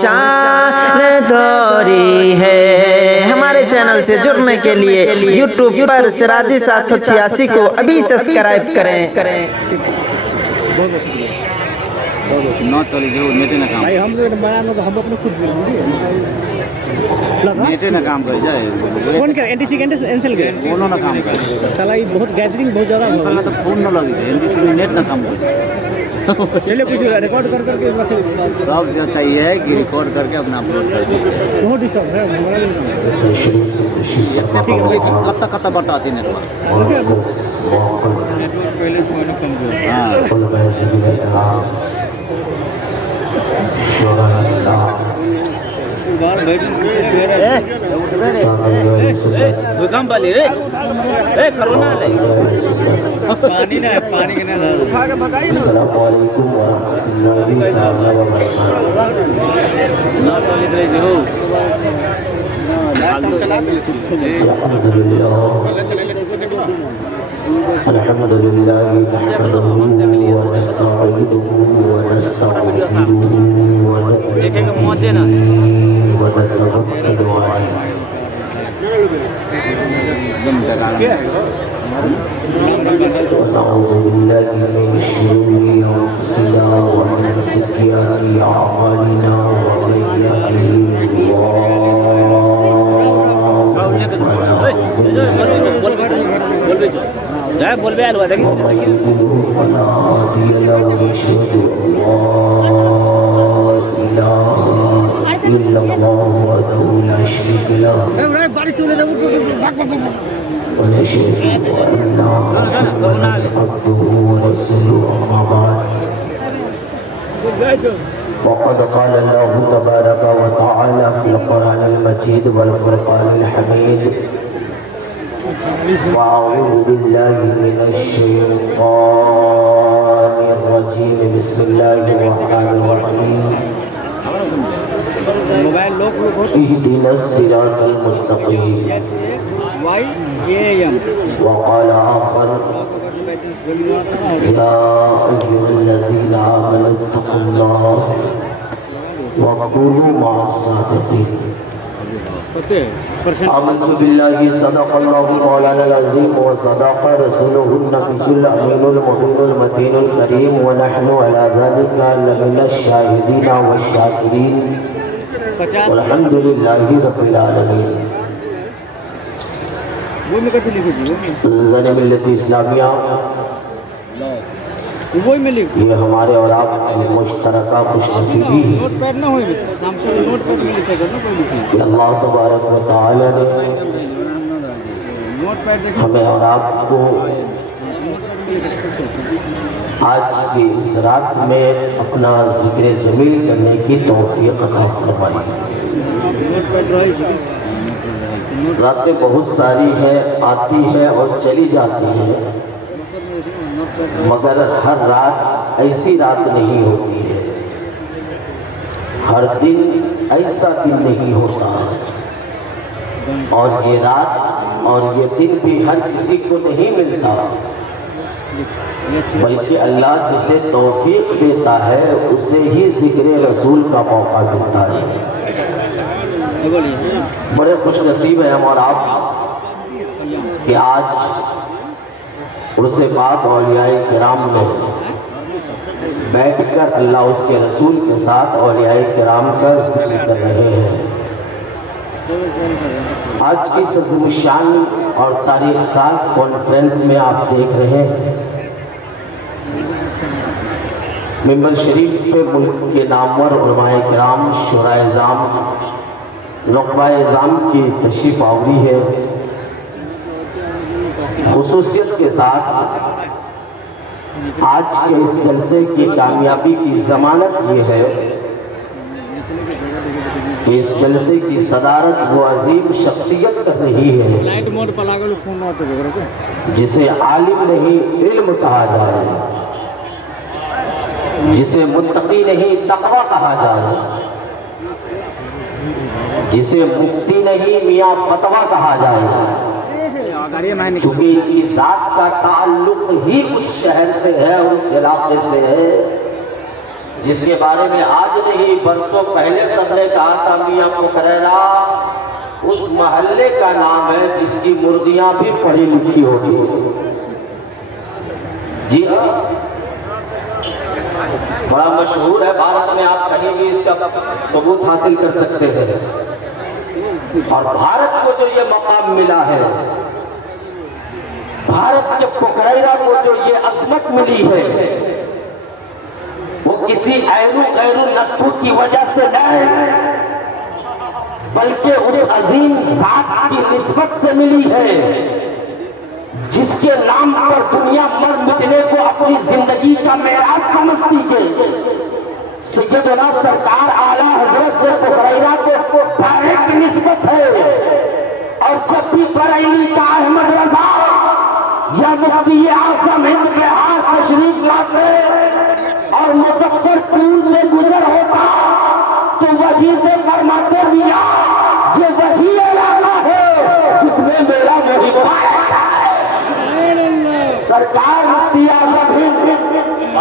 شان دوری ہے۔ ہمارے چینل سے جڑنے کے لیے یوٹیوب پر سراجی 786 کو ابھی سبسکرائب کریں۔ نہ چلی جو نیٹے نہ کام بھائی ہم لوگ بنانا تو ہم اپنے خود نیٹے نہ کام کر جائے کون کیا این ٹی سی کینسل گئے فونوں نہ کام کر سلا یہ بہت گیدرنگ بہت زیادہ انسان تو فون نہ لگی تھے NTC میں نیٹ نہ کام کر چلیے کچھ ریکارڈ کر کے سب سے اچھا یہ ہے کہ ریکارڈ کر کے اپنا اپلوڈ کر دیجیے بہت ڈسٹرب ہے کتا کتا بتاتے نیٹورک کام والی کرونا لے پانی نہ پانی کے السلام علیکم ورحمۃ اللہ وبرکاتہ۔ نہ چلی رہی جو الحمد لله نحمده ونستعينه ونستغفره دیکھے گا موجے نا ونتوكل عليه ونعوذ بالله من شرور انفسنا ومن سيئات اعمالنا ومن يهده بول بے الوا دیکھیں ومن يضلل فلا هادي له واشهد ان لا اله الا الله وحده لا شريك له ونشهد ان محمدا عبده ورسوله اما بعد وقد قال الله تبارك وتعالى في القرآن المجيد والفرقان الحميد وأعوذ بالله من الشيطان الرجيم بسم الله الرحمن الرحيم اهدنا الصراط المستقيم وقال آخر يا أيها الذين آمنوا اتقوا الله وكونوا مع الصادقين آمنت بالله صدق الله مولانا العظيم وصدق رسوله النبي الأمين المبين المتين الكريم ونحن على ذلك لمن الشاهدين والشاكرين والحمد لله رب العالمين۔ زن ملت اسلامیہ یہ ہمارے اور آپ مشترکہ خوش نصیبی ہے کہ اللہ تبارک و تعالی نے ہمیں اور آپ کو آج کی اس رات میں اپنا ذکر جمیل کرنے کی توفیق عطا فرمائی۔ راتیں بہت ساری ہیں، آتی ہے اور چلی جاتی ہے، مگر ہر رات ایسی رات نہیں ہوتی ہے، ہر دن ایسا دن نہیں ہوتا، اور یہ رات اور یہ دن بھی ہر کسی کو نہیں ملتا، بلکہ اللہ جسے توفیق دیتا ہے اسے ہی ذکر رسول کا موقع دیتا ہے۔ بڑے خوش نصیب ہیں ہم اور آپ کہ آج عرص پاک اولیاء کرام میں بیٹھ کر اللہ اس کے رسول کے ساتھ اولیاء کرام کا ذکر کر رہے ہیں۔ آج کی عظیم الشان اور تاریخ ساز کانفرنس میں آپ دیکھ رہے ہیں ممبر شریف پہ ملک کے نامور علماء کرام، شورائے اعظام، نقبہ اعظام کی تشریف آوری ہے۔ خصوصیت کے ساتھ آج کے اس جلسے کی کامیابی کی ضمانت یہ ہے کہ اس جلسے کی صدارت وہ عظیم شخصیت کر رہی ہے جسے عالم نہیں علم کہا جائے، جسے متقی نہیں تقوی کہا جائے، جسے مفتی نہیں میاں فتویٰ کہا جائے، چونکہ ان کی ذات کا تعلق ہی اس شہر سے ہے، اس علاقے سے ہے جس کے بارے میں آج نہیں برسوں پہلے سب نے کہا تھا میاں پکریلا اس محلے کا نام ہے جس کی مردیاں بھی پڑھی لکھی ہوتی ہیں. جی ہاں، بڑا مشہور ہے بھارت میں، آپ کہیں بھی اس کا ثبوت حاصل کر سکتے ہیں. اور بھارت کو جو یہ مقام ملا ہے، بھارت کے پکریلا کو جو یہ عظمت ملی ہے، وہ کسی غیرو نتھو کی وجہ سے نہیں، بلکہ اس عظیم ذات کی نسبت سے ملی ہے جس کے نام پر دنیا مر مٹنے کو اپنی زندگی کا معراج سمجھتی ہے. سیدنا سرکار اعلیٰ حضرت سے پکریلا کو ڈائریکٹ نسبت ہے. اور جب بھی بریلی کا احمد رضا یا مفتی اعظم ہند بہار تشریف لاتے اور مظفر پور سے گزر ہوتا تو وہی سے فرماتے میاں یہ وہی علاقہ ہے جس میں میرا محب آیا ہے. سرکار مفتی اعظم ہند،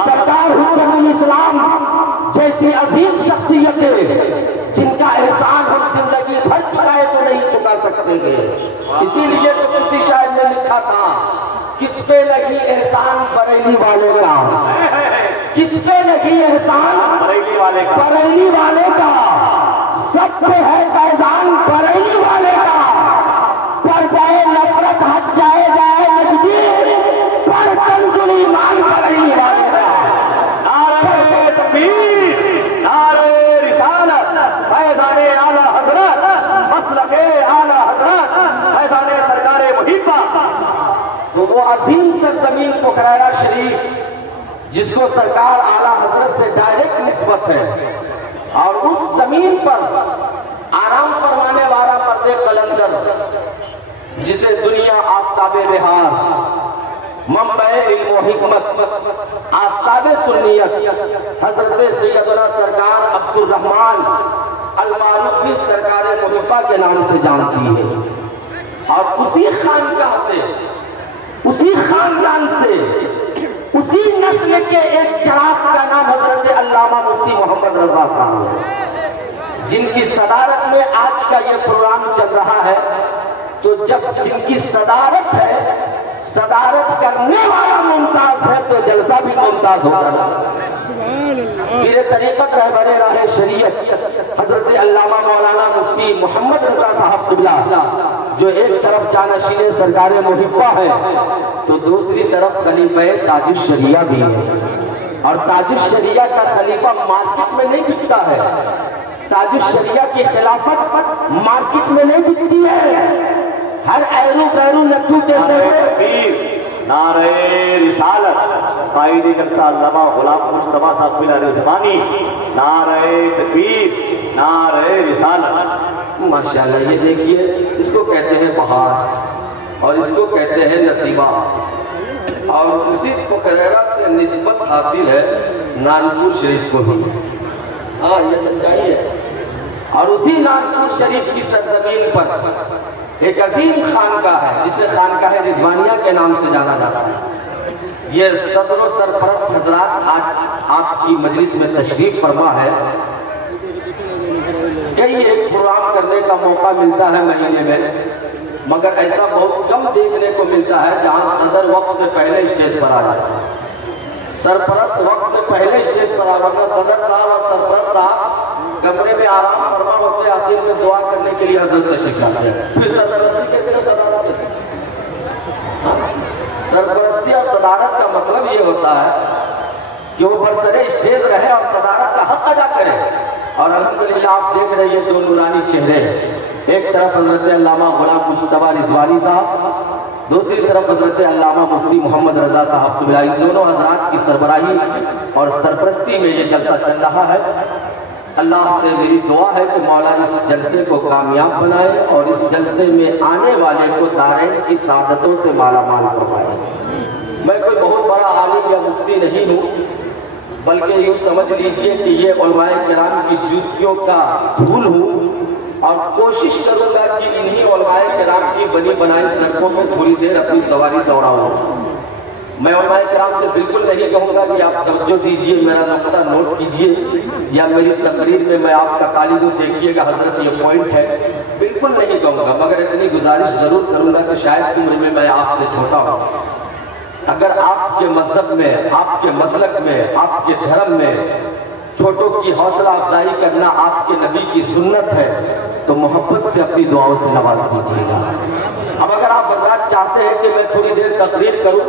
سرکار حجت الاسلام جیسی عظیم شخصیتیں جن کا احسان ہم زندگی بھر چکائے تو نہیں چکا سکتے گے. اسی لیے تو کسی شاعر نے لکھا تھا کس پہ لگی احسان بریلی والے کا، کس پہ لگی احسان بریلی والے کا، سب پہ ہے فیضان بریلی والے کا. پردہ نفرت ہٹ جائے نجدی پر کنز ایمان بریلی والے کا. نعرہ تکبیر، نعرہ رسالت، فیضان اعلیٰ حضرت، مسلک اعلیٰ حضرت، فیضان سرکار محبہ. تو وہ عظیم سرزمین پکریلا شریف جس کو سرکار اعلیٰ حضرت سے ڈائریکٹ نسبت ہے، اور اس زمین پر آرام فرمانے والا مرد قلندر جسے دنیا آفتاب بہار، منبع علم و حکمت، آفتاب سنیت حضرت سیدنا سرکار عبد الرحمن المعروف بھی سرکار محبہ کے نام سے جانتی ہے. اور اسی خانقاہ سے، اسی خاندان سے، اسی نسل کے ایک چراغ کا نام حضرت علامہ مفتی محمد رضا صاحب ہے، جن کی صدارت میں آج کا یہ پروگرام چل رہا ہے. تو جب جن کی صدارت ہے، صدارت کرنے والا ممتاز ہے تو جلسہ بھی ممتاز ہوگا. پیر طریقت رہبر راہ شریعت حضرت علامہ مولانا مفتی محمد رضا صاحب قبلہ جو ایک طرف جانشین سرکار محبہ ہے تو دوسری طرف خلیفہ تاج الشریعہ بھی ہے. اور تاج الشریعہ کا خلیفہ مارکیٹ میں نہیں بکتا ہے، تاج الشریعہ کی خلافت مارکیٹ میں نہیں بکتی ہے. ہر غیرو نتھو کے تکبیر، نعرہ رسالت، قائد جلسہ علامہ غلام مصطفیٰ صاحب بن عثمانی. نعرہ تکبیر، نعرہ رسالت. ماشاءاللہ یہ دیکھیے، اس کو کہتے ہیں بہار اور اس کو کہتے ہیں نصیبہ. اور اسی پکریلا سے نسبت حاصل ہے نانپور شریف کو بھی. ہاں یہ سچائی ہے. اور اسی نانپور شریف کی سرزمین پر ایک عظیم خانقاہ ہے جسے خانقاہ رضوانیہ کے نام سے جانا جاتا ہے. یہ صدر و سرپرست حضرات آج آپ کی مجلس میں تشریف فرما ہے. کئی ایک پروگرام کرنے کا موقع ملتا ہے مہینے میں، مگر ایسا بہت کم دیکھنے کو ملتا ہے جہاں صدر وقت سے پہلے اسٹیج پر آ جاتا ہے، سرپرست وقت سے پہلے اسٹیج پر آ جاتا. صدر صاحب اور سرپرست صاحب کمرے میں آرام فرما ہوتے، آخر میں دعا کرنے کے لیے حضرت تشریف لاتے ہیں. پھر سرپرستی کیسے صدارت ہے؟ سرپرستی اور صدارت کا مطلب یہ ہوتا ہے کہ وہ برسر اسٹیج رہے اور صدارت کا حق ادا کرے. اور الحمدللہ آپ دیکھ رہے ہیں دو نورانی چہرے، ایک طرف حضرت علامہ غلام مصطفیٰ رضوانی صاحب، دوسری طرف حضرت علامہ مفتی محمد رضا صاحب قبلہ. ان دونوں حضرات کی سربراہی اور سرپرستی میں یہ جلسہ چل رہا ہے. اللہ سے میری دعا ہے کہ مولا اس جلسے کو کامیاب بنائے اور اس جلسے میں آنے والے کو دارین کی سعادتوں سے مالا مال فرمائے. میں کوئی بہت بڑا عالم یا مفتی نہیں ہوں، بلکہ یوں سمجھ لیجئے کہ یہ علماء کرام کی جوتیوں کا دھول ہوں اور کوشش کروں گا کہ انہی علماء کرام کی بنی بنائی سڑکوں میں تھوڑی دیر اپنی سواری دوڑاؤں. मैं उलमाए किराम से बिल्कुल नहीं कहूँगा कि आप तवज्जो दीजिए, मेरा नुक्ता नोट कीजिए या मेरी तकरीर में मैं आपका तालीम देखिएगा हजरत ये पॉइंट है, बिल्कुल नहीं कहूँगा, मगर इतनी गुजारिश जरूर करूँगा कि शायद उम्र में मैं आपसे छोटा हूँ। अगर आपके मजहब में, आपके मसलक में, आपके धर्म में छोटों की हौसला अफजाई करना आपके नबी की सुन्नत है तो मोहब्बत से अपनी दुआओं से नवाज कीजिएगा। अब अगर आप हज़रात चाहते हैं कि मैं थोड़ी देर तकरीर करूं,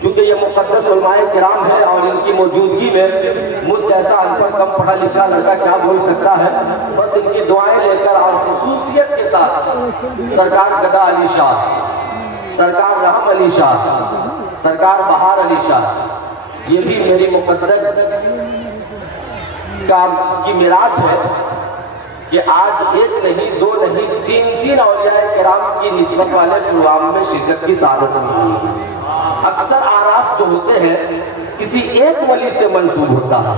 क्योंकि ये मुक़द्दस उलमाए किराम है और इनकी मौजूदगी में मुझ जैसा अनपढ़ कम पढ़ा लिखा लड़का क्या बोल सकता है, बस इनकी दुआएं लेकर और खुसूसियत के साथ सरकार गदा अली शाह, सरकार रहम अली शाह, सरकार बहार अली शाह, ये भी मेरी मुक़द्दस की मिराज है कि आज एक नहीं, दो नहीं, तीन औलियाए किराम की निस्बत वाले प्रोग्राम में शिरकत की सादत मिली है। अक्सर आरास जो होते हैं किसी एक वली से मंसूब होता है,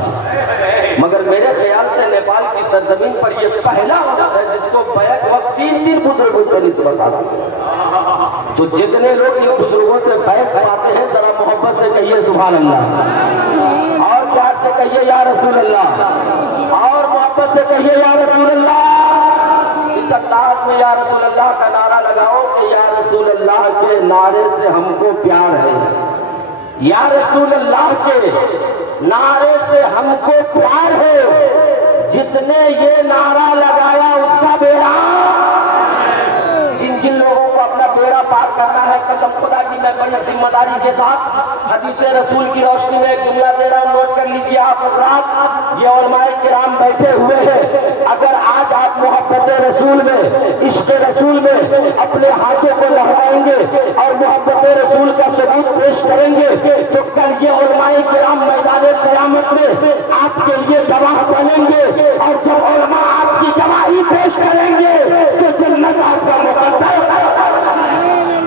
मगर मेरे ख्याल से नेपाल की सरजमीन पर यह पहला वक्त है जिसको बैक वक्त तीन बुजुर्गों से निस्बत आती है। तो जितने लोग इन बुजुर्गों से बैक पाते हैं जरा मोहब्बत से कहिए सुभान अल्लाह, और प्यार से कहिए या रसूल अल्लाह, और मोहब्बत से कहिए या रसूल अल्लाह। इस अंदाज में या रसूल अल्लाह का नारा लगाओ कि या रसूल अल्लाह के नारे से हमको प्यार है, या रसूल अल्लाह के नारे से हमको प्यार है, जिसने ये नारा लगाया उसका बेड़ा। जिन लोगों को अपना बेड़ा पार करना है, कसम खुदा की मैं बड़ी जिम्मेदारी के साथ हदीस रसूल की रोशनी में एक जुमला दे रहा हूं, नोट कर लीजिए आप हज़रात। ये उलमाए किराम बैठे हुए हैं, अगर आज आप मोहब्बत रसूल में, इश्क रसूल में अपने हाथों को लहराएंगे और मोहब्बत रसूल का सबूत पेश करेंगे तो कल ये उलमाए किराम मैदान क़यामत में आपके लिए गवाह बनेंगे, और जब उलमा आपकी गवाही पेश करेंगे तो जन्नत आपका मुकद्दर।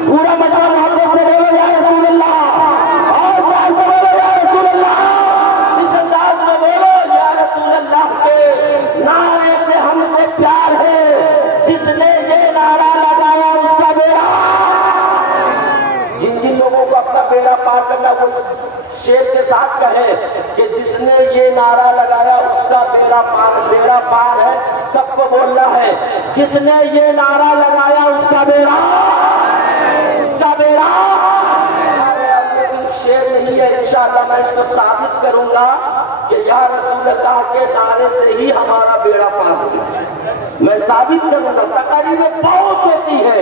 पूरा मतलब मोहब्बत से बोलो या रसूल अल्लाह, और प्यार से बोलो या रसूल अल्लाह, इस अंदाज में बोलो या रसूल अल्लाह के नारे से हमको प्यार है, जिसने ये नारा लगाया उसका बेड़ा। जिन लोगों को अपना बेड़ा पार करना वो शेर के साथ कहे कि जिसने ये नारा लगाया उसका बेड़ा पार है, सबको बोलना है जिसने ये नारा लगाया उसका बेड़ा, उसका बेड़ा। सिर्फ शेर नहीं है, इंशाअल्लाह मैं इसको साबित करूंगा कि या रसूल अल्लाह के नारे से ही हमारा बेड़ा पार होगा। मैं साबित करूंगा, तकरीरें बहुत होती है,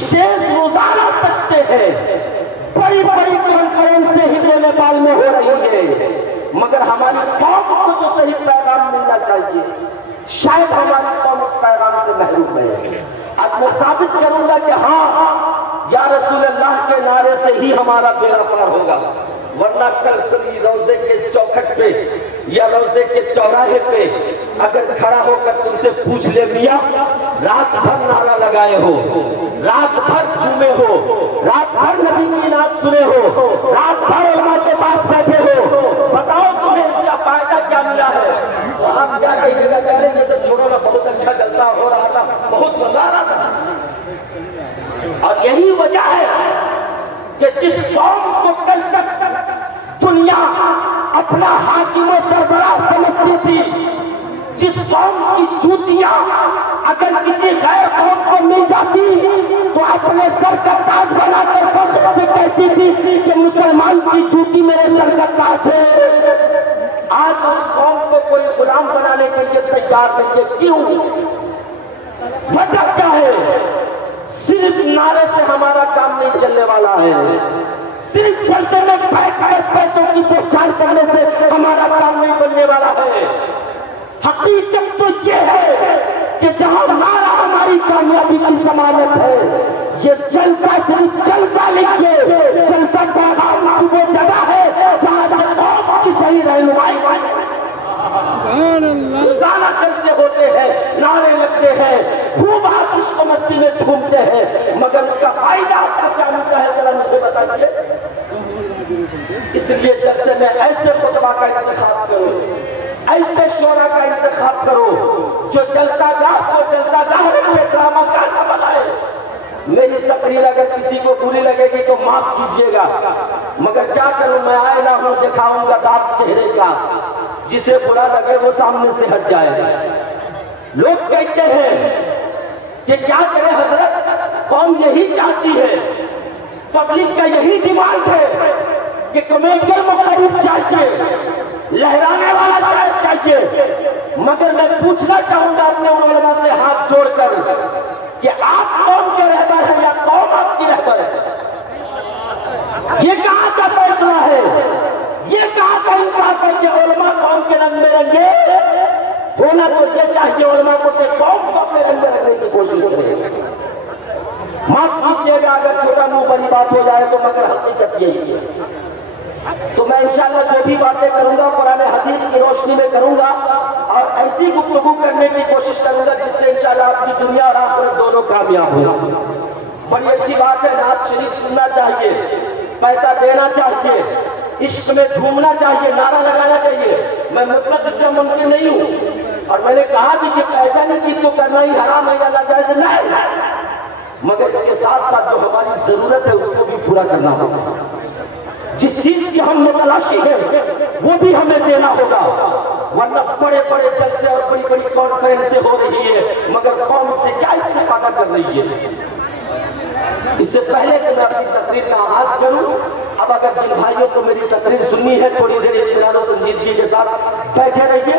स्टेज रोजाना सजते हैं, बड़ी बड़ी कॉन्फ्रेंस से हिंदू नेपाल में हो रही है, मगर हमारी कौम को जो सही पैगाम मिलना चाहिए शायद हमारी कौम उस पैगाम से महरूम है। आज मैं साबित करूंगा कि हाँ या रसूल अल्लाह के नारे से ही हमारा बेड़ा पार होगा, वरना कल कभी रोजे के चौखट पे या रोजे के चौराहे पे अगर खड़ा होकर तुमसे पूछ ले मियां रात भर नारा लगाए हो, रात भर घूमे हो, रात भर नबी की नात सुने हो, रात भर उलमा के पास बैठे हो, बताओ तुम्हें इसका फायदा क्या मिला है? तो आप क्या कहिएगा? कहने जैसे छोड़ो ना, बहुत अच्छा जलसा हो रहा था, बहुत मजा आ रहा था। और यही वजह है कि जिस कौम को कल तक दुनिया अपना हाकिम सरबराह समझती थी, जिस कौम की जूतियां अगर किसी गैर कौम को मिल जाती तो अपने सर का ताज बनाकर फख्र से कहती थी कि मुसलमान की जूती मेरे सर का ताज है। आज उस कौम को कोई गुलाम बनाने के लिए तैयार नहीं है। क्यों? वजह क्या है? सिर्फ नारे से हमारा काम नहीं चलने वाला है, सिर्फ जलसे में बैठकर पैसों की पहचान करने से हमारा काम नहीं बनने वाला है। हकीकत तो ये है कि जहां नारा हमारी कामयाबी की जमानत है, ये जलसा सिर्फ जलसा लिखिए, जलसा पैगाम की वो जगह है जहां से कौम की सही रहनुमाई। रोजाना जलसे होते हैं, नारे लगते हैं, खूब आप इसको मस्ती में झूमते हैं, मगर उसका फायदा आपको क्या मिलता है जरा मुझे बताइए। इसलिए जलसे में ऐसे खुतबा का इंतखाब करो, ऐसे शोरा का इंतखाब करो जो जलसा गाह को जलसा गाह रखे, ड्रामा का न बनाए। मेरी तकरीर तकरीर अगर किसी को बुरी लगेगी तो माफ कीजिएगा, मगर क्या करूं मैं आईना हूं दिखाऊंगा दाग चेहरे का, जिसे बुरा लगे वो सामने से हट जाए। लोग कहते हैं कि क्या करें हजरत, कौम यही चाहती है, पब्लिक का यही डिमांड है कि कॉमेडियन मुखरिफ चाहिए, लहराने वाला शायर चाहिए। मगर मैं पूछना चाहूंगा अपने उलमा से हाथ जोड़कर कि आप कौन के रहबर हैं या कौन आपकी रहबर है? ये कहां का फैसला है, ये कहां का इंसाफ है कि उलमा कौम के रंग में रंगे? होना तो ये चाहिए उलमा को कि कौम को अपने रंग में रंगने की कोशिश करे। माफ कीजिएगा अगर छोटा मुंह बड़ी बात हो जाए तो, मगर हकीकत यही है। तो मैं इंशाअल्लाह जो भी बातें करूंगा कुरान हदीस की रोशनी में करूंगा और ऐसी गुफ्तगू करने की कोशिश करूंगा जिससे इंशाअल्लाह आपकी दुनिया और आखिरत दोनों कामयाब हो। बड़ी अच्छी बात है, नात शरीफ सुनना चाहिए, पैसा देना चाहिए, इश्क में झूमना चाहिए, नारा लगाना चाहिए। मैं मतलब इसका मुमकिन नहीं हूँ और मैंने कहा भी कि ऐसा नहीं कि इसको करना ही हराम है या नाजायज नहीं, मगर इसके साथ साथ जो हमारी जरूरत है उसको भी पूरा करना होगा। जिस चीज की हम में तलाशी है वो भी हमें देना होगा, वरना बड़े बड़े जलसे और बड़ी बड़ी कॉन्फ्रेंसें हो रही है मगर कौन से क्या इस्तेफादा कर रही है। इससे पहले कि मैं अपनी तकरीर का आगाज करूं, अब अगर जिन भाइयों को मेरी तकरीर सुननी है थोड़ी देर इत्मीनान और संजीदगी के साथ बैठे रहिए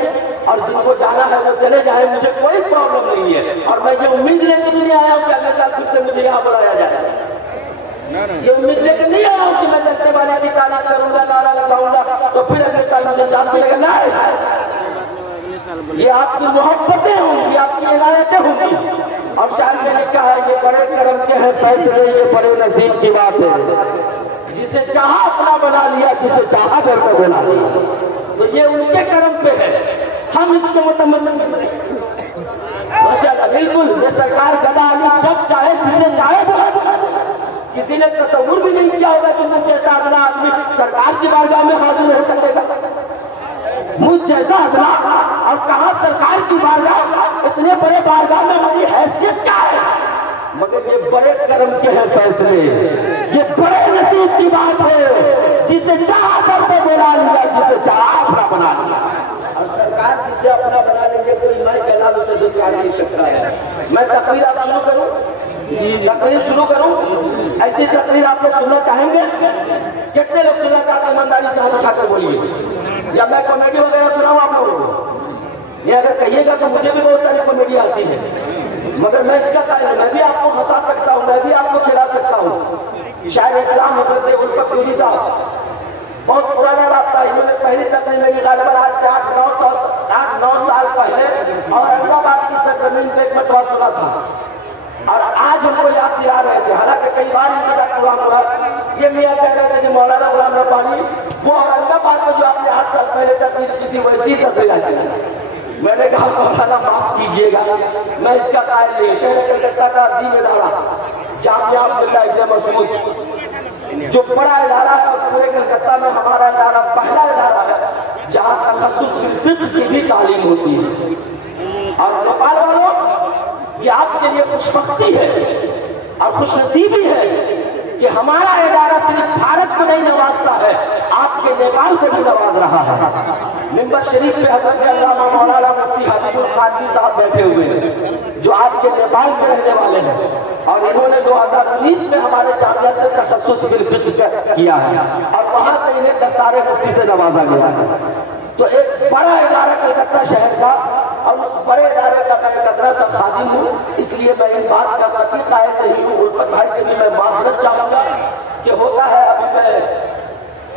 और जिनको जाना है वो चले जाए, मुझे कोई प्रॉब्लम नहीं है। और मैं ये उम्मीद लेकर नहीं आया हूँ कि अगले साल फिर से मुझे यहाँ बुलाया जाए, ये उम्मीद लेकर नहीं आया हूँ कि मैं जलसे वाले की तारीफ करूंगा, नारा लगाऊंगा तो फिर अगले साल मुझे चांस मिलेगा। नहीं, ये आपकी मोहब्बतें होंगी, आपकी इनायतें होंगी। और शायर ने लिखा है ये बड़े करम के हैं फैसले, ये बड़े नसीब की बात है, जिसे चाहा अपना बना लिया, जिसे चाहा घर पर बना लिया। तो ये उनके करम पे है, हम इसके मुतमन्ना माशाअल्लाह। बिल्कुल, ये सरकार गदा अली जब चाहे जिसे चाहे बुला बुला। किसी ने तस्वुर भी नहीं किया होगा कि मुझ जैसा अगला आदमी सरकार की बारगाह में हाजिर हो सकेगा। मुझ जैसा अगला और कहा सरकार की बारगाह, इतने बड़े बारगाह में हमारी हैसियत क्या है? मगर ये बड़े कर्म के हैं फैसले, ये बड़े नसीब की बात है, जिसे चाहा घर पे बुला लिया, जिसे चाहा अपना बना लिया। और सरकार जिसे अपना बना लेंगे कोई मैं कलाम उसे दुकार नहीं सकता है। मैं तकरीर आप शुरू करूं, तकरीर शुरू करूं, ऐसी तकरीर आप लोग सुनना चाहेंगे? कितने लोग सुनना चाहते हैं? ईमानदारी से हाथ उठाकर बोलिए। या मैं कॉमेडी वगैरह सुनाऊं आप लोगों को? ये अगर कहिएगा तो मुझे भी बहुत सारी कॉमेडी आती है, मगर मैं इसका कायल, मैं भी आपको हंसा सकता हूँ, मैं भी आपको खिला सकता हूँ। शायर इस्लाम हजरत उल्फत नूरी साहब बहुत पुराना रास्ता, इन्होंने पहली तकरीर मेरी गालिबन आज से 8-9 साल पहले औरंगाबाद की सरजमीन पे एक मतवा सुना था और आज हमको याद दिला रहे थे। हालांकि कई बार इनके साथ प्रोग्राम हुआ, ये मियां कह रहे थे कि मौलाना गुलाम रब्बानी वो औरंगाबाद में जो आपने 8 साल पहले तकरीर की थी वैसी तकरीर आई थी। मैंने कहा मौलाना माफ कीजिएगा, मैं इसका कायल नहीं। शहर कलकत्ता का अजीम इदारा जामिया अब्दुल्ला इब्न मसूद जो बड़ा इदारा है और पूरे कलकत्ता में हमारा इदारा पहला इदारा है जहाँ तखस्सुस फिक्र की भी तालीम होती है। और नेपाल वालों, ये आपके लिए खुशबख्ती है और खुशनसीबी है कि हमारा इदारा सिर्फ भारत को नहीं नवाजता है, आपके नेपाल को भी नवाज रहा है। मिंबर शरीफ पे हजरत अल्लामा मौलाना मुफ्ती हबीबुल कादरी साहब बैठे हुए हैं जो आपके नेपाल के रहने वाले हैं और इन्होंने 2019 में हमारे जामिया से तखस्सुस फिल फिक्र किया है और वहां से इन्हें दस्तारे मुफ्ती से नवाजा गया है। तो एक बड़ा इदारा कलकत्ता शहर का और उस बड़े इदारे का मैं कदरा सा खादिम हूँ, इसलिए मैं इन बात का कतई कायल नहीं हूँ। उल्फत भाई से भी मैं माजरत चाहूंगा कि होता है अभी मैं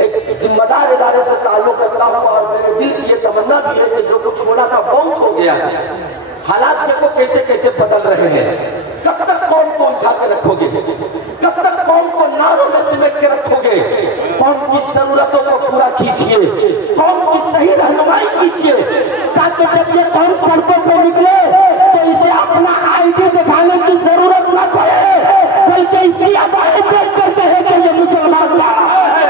एक जिम्मेदार इदारे से ताल्लुक रखता हूँ और मेरे दिल की ये तमन्ना भी है कि जो कुछ होना था बहुत हो गया है। हालात देखो कैसे कैसे बदल रहे हैं। कब तक कौम को उलझा के रखोगे? कब तक कौम को नारों में सिमट के रखोगे? कौम की जरूरतों को पूरा कीजिए, कौम की सही रहनुमाई कीजिए, ताकि जब ये कौम सड़कों पर निकले तो इसे अपना आईडी दिखाने की जरूरत न पड़े, बल्कि इसकी अदाएं चेक करते हैं कि ये मुसलमान जा रहा है,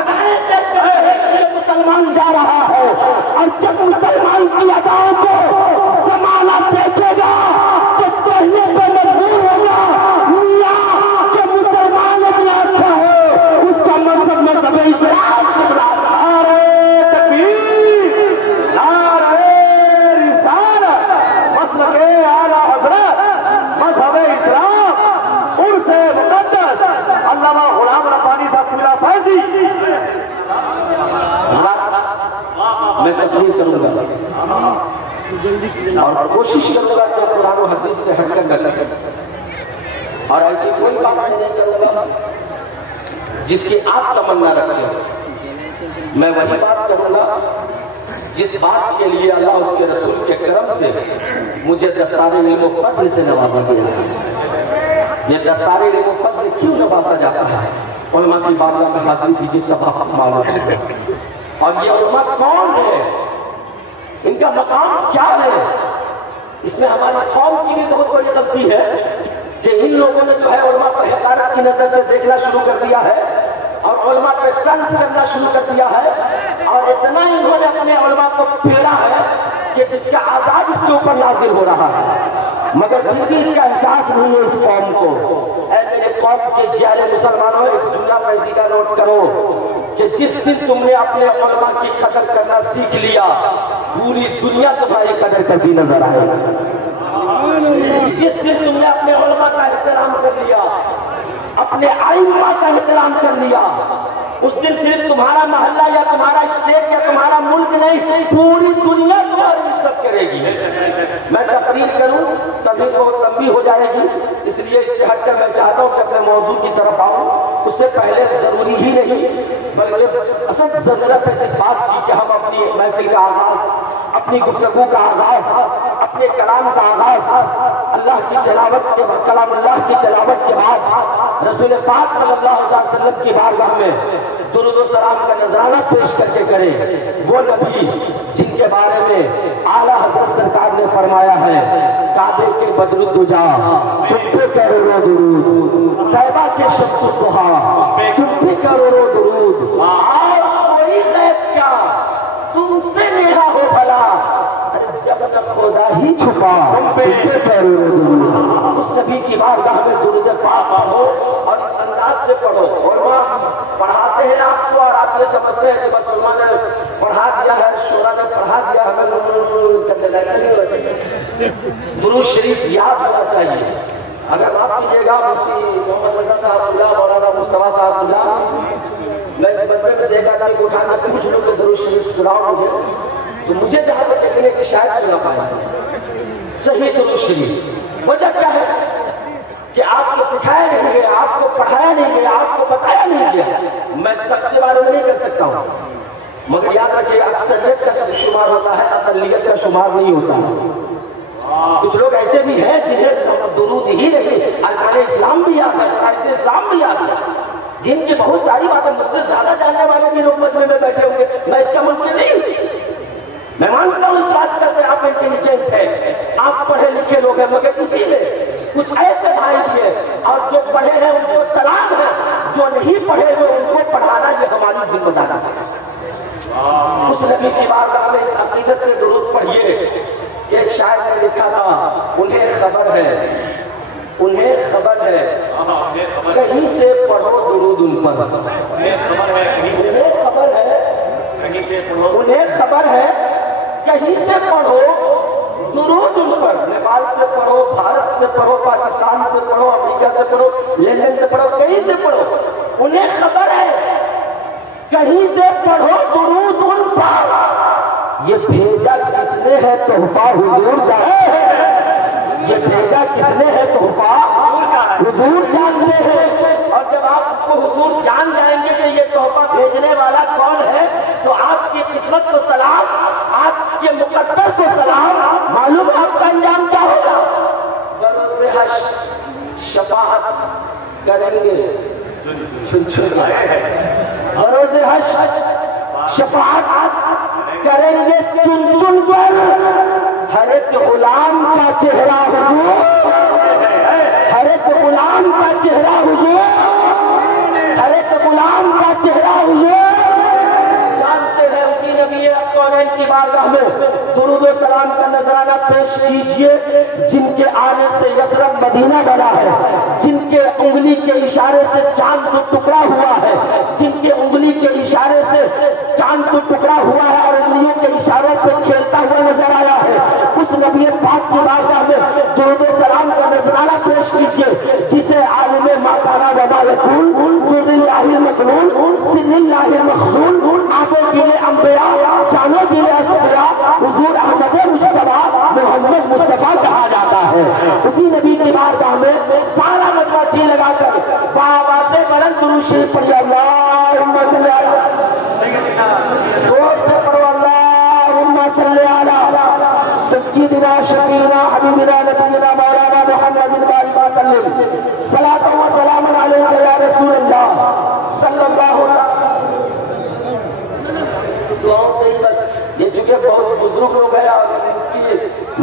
अदाएं चेक करते हैं कि ये मुसलमान जा रहा है। और जब मुसलमान की अदाओं को जमाना देखेगा तो कहने पर मजबूर होगा, मियां کروں گا اور کوشش کروں گا کہ قرآن و حدیث سے ہٹ کر نہ کروں اور ایسی کوئی بات نہیں کروں گا جس کی آپ تمنا رکھتے ہیں. میں وہی بات کروں گا جس بات کے لیے اللہ اس کے رسول کے کرم سے مجھے دستار علم و فضل سے نوازا دیا ہے. یہ دستار علم و فضل کیوں نوازا جاتا ہے؟ علماء کی بارگاہ میں حاضری دیجیے تب آپ معلوم ہے. اور یہ علماء کون ہے؟ ان کا مقام کیا ہے؟ اس میں ہماری قوم کی بھی بہت بڑی غلطی ہے کہ ان لوگوں نے جو ہے علماء کو حقارت کی نظر سے دیکھنا شروع کر دیا ہے اور علماء پہ طنز کرنا شروع کر دیا ہے اور اتنا انہوں نے اپنے علماء کو پھیرا ہے کہ جس کا عذاب اس کے اوپر نازل ہو رہا ہے مگر پھر بھی اس کا احساس نہیں ہے اس قوم کو. اے میرے قوم کے جیالے مسلمانوں ایک جملہ فیضی کا نوٹ کرو کہ جس دن تم نے اپنے علماء کی قدر کرنا سیکھ لیا پوری دنیا تمہاری قدر کرتی نظر آئے گی. جس دن تم نے اپنے علماء کا احترام کر لیا اپنے ائمہ کا احترام کر لیا اس دن صرف تمہارا محلہ یا تمہارا اسٹیٹ یا تمہارا ملک نہیں پوری دنیا تمہاری عزت کرے گی. میں تقریر کروں تبھی وہ تنبیہ ہو جائے گی اس لیے اس سے ہٹ کر میں چاہتا ہوں کہ اپنے موضوع کی طرف آؤں. اس سے پہلے ضروری ہی نہیں بلکہ اصل ضرورت ہے جس بات کی کہ ہم اپنی محفل کا آغاز اپنی گفتگو کا آغاز اپنے کلام کا آغاز اللہ کی تلاوت کے کلام اللہ کی تلاوت کے بعد رسول پاک صلی اللہ علیہ وسلم کی بارگاہ میں درود و سلام کا نذرانہ پیش کر کے کریں. وہ نبی جن کے بارے میں اعلیٰ حضرت سرکار نے فرمایا ہے کعبے کے بدر الدجا تم پہ کروڑوں درود طیبہ کے شمس الضحیٰ تم پہ کروڑوں درود اور کوئی غیب کیا تم سے نیہا ہو بھلا جب نہ خدا ہی چھپا تم پہ کروڑوں درود. اس نبی کی بارگاہ میں درود پاک پڑھو اور اس انداز سے پڑھو. علماء پڑھاتے ہیں آپ کو اور آپ یہ سمجھتے ہیں کہ بس علماء نے پڑھا دیا ہے شورا نے پڑھا دیا ہمیں ایسا نہیں ہونا چاہیے. درود شریف یاد ہونا چاہیے. اگر معاف کیجیے گا مفتی محمد رضا صاحب اللہ مولانا مصطفیٰ صاحب اللہ میں اس بدبے میں سے ایک آدمی کو اٹھا کے پوچھ لوں کہ درود شریف سناؤ مجھے تو مجھے جہاں تک کہتے ہیں کہ شاید سنا پائے صحیح درود شریف. وجہ کیا ہے کہ آپ کو سکھایا نہیں گیا آپ کو پڑھایا نہیں گیا آپ کو بتایا نہیں گیا. میں سب کے بارے میں نہیں کر سکتا ہوں مگر یاد رکھیے اکثریت کا شمار ہوتا ہے اقلیت کا شمار نہیں ہوتا. کچھ لوگ ایسے بھی ہیں جنہیں درود ہی نہیں ارکان اسلام بھی یاد ہے ارکان اسلام بھی یاد ہے جن کی بہت ساری باتیں مجھ سے زیادہ جاننے والے بھی لوگ مجمع میں بیٹھے ہوں گے. میں اس کا ممکن نہیں میں مانتا ہوں اس بات کا کہ آپ انٹیلیجنٹ ہیں آپ پڑھے لکھے لوگ ہیں مگر اسی میں کچھ ایسے بھائی بھی ہیں اور جو پڑھے ہیں ان کو سلام ہے جو نہیں پڑھے ہوئے ان کو پڑھانا یہ ہماری ذمہ داری ہے. اس نبی کی بارگاہ میں اس عقیدت سے درود پڑھیے کہ ایک شاعر نے لکھا تھا انہیں خبر ہے کہیں سے پڑھو درود ان پر. انہیں خبر ہے کہیں سے پڑھو درود ان پر. نیپال سے پڑھو بھارت سے پڑھو پاکستان سے پڑھو امریکہ سے پڑھو لندن سے پڑھو کہیں سے پڑھو انہیں خبر ہے کہیں سے پڑھو درود ان پر. یہ بھیجا کس نے ہے تحفہ حضور جانتے ہیں یہ بھیجا کس نے ہے تحفہ حضور جانتے ہیں. اور جب آپ کو حضور جان جائیں گے کہ یہ تحفہ بھیجنے والا کون ہے تو آپ کی قسمت کو سلام آپ کے مقدر کو سلام. معلوم آپ کا انجام کیا ہوگا؟ بروز حشر شفاعت کریں گے چھن چھن بروز حشر شفاعت کریں گے چن چن کر. ہر ایک غلام کا چہرہ حضور ہر ایک غلام کا چہرہ حضور ہر ایک غلام کا چہرہ حضور. جانتے ہیں اسی نبی اکرم کی بارگاہ میں درود و سلام کا نذرانہ پیش کیجئے جن کے آنے سے یثرب مدینہ بنا ہے جن کے انگلی کے اشارے سے چاند تو ٹکڑا ہوا ہے جن کے انگلی کے اشارے سے چاند تو ٹکڑا ہوا ہے اور انگلیوں کے اشارے پہ کھیلتا ہوا نظر آیا ہے. اس نبی پاک کی بارگاہ میں درود و سلام کا نذرانہ پیش کیجئے جسے عالم ما کانا وما یکون در اللہ المکنون سن اللہ المخزون آب و گل انبیاء جانو دل اسبیاء उसी नबी की बारगाह में सारा मजमा जी लगा कर बाबा से बुलंद दुरूद शरीफ पढ़िए अल्लाहुम्मा सल्ली अला, जोर से पढ़ो अल्लाहुम्मा सल्ली अला सय्यिदिना शफीना हबीबिना नबीना मौलाना मुहम्मदिन बारिक वसल्लम सलातो व सलाम अलैका या रसूल अल्लाह सल्लल्लाहु अलैहि दुआओं से ही बस। ये चूंकि बहुत बुजुर्ग लोग हैं और इनकी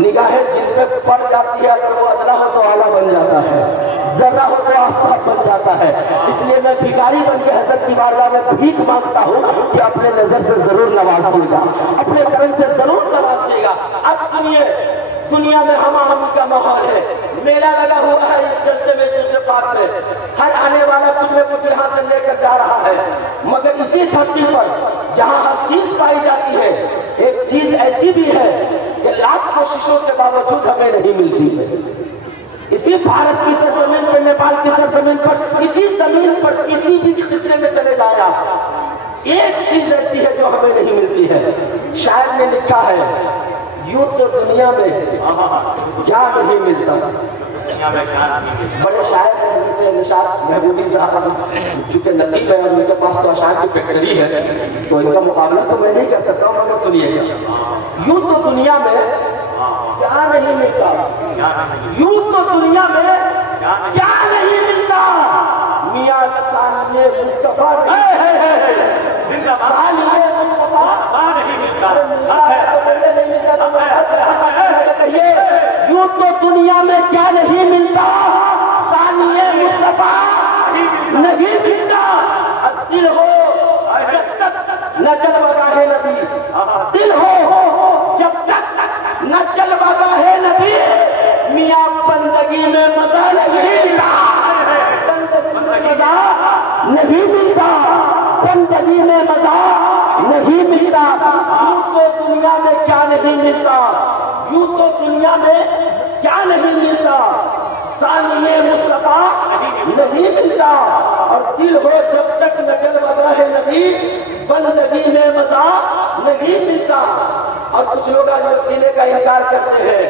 निगाहें जिन पे पड़ जाती है, अगर वो अदला हो तो आला बन जाता है, जर्रा हो तो आफताब बन जाता है। इसलिए मैं भिखारी बन के हजरत की बारगाह में भीख मांगता हूँ कि अपने नजर से जरूर नवाजिएगा, अपने करम से जरूर नवाजिएगा। अब सुनिए, दुनिया में हम का माहौल है, मेला लगा हुआ है इस जलसे में सूर्य पाक में, हर आने वाला कुछ न कुछ यहाँ से लेकर जा रहा है। मगर इसी धरती पर जहाँ हर चीज पाई जाती है, एक चीज ऐसी भी है कि लाख कोशिशों के बावजूद हमें नहीं मिलती है। इसी भारत की सरजमीन पर, नेपाल की सरजमीन पर, इसी जमीन पर किसी भी खित्ते में चले जाए, एक चीज ऐसी है जो हमें नहीं मिलती है। शायर ने लिखा है, यूं तो दुनिया में क्या नहीं मिलता। बड़े शायर थे निशात महबूबी साहब, चूंकि नतीब है और उनके पास तो अशार की फैक्ट्री है, तो इनका मुकाबला तो मैं नहीं कर सकता हूँ, मगर सुनिएगा। यूं तो दुनिया में क्या नहीं मिलता, यूं तो दुनिया में क्या नहीं मिलता, मियां सानिए मुस्तफा यूं तो दुनिया में क्या नहीं मिलता, सानिए मुस्तफा नहीं मिलता। अब दिल हो जब तक न जलवागाहे नबी, दिल हो जब तक न जलवागाहे नबी, मियां बंदगी में मजा नहीं मिलता, मजा नहीं मिलता, बंदगी में मजा नहीं मिलता। यूं तो दुनिया में क्या नहीं मिलता, यूं तो दुनिया में क्या नहीं मिलता, सानिए मुस्तफा नहीं मिलता। और दिल हो जब तक न जलवागाहे नबी, बंदगी में मजा नहीं मिलता। और कुछ लोग आज वसीले का इनकार करते हैं,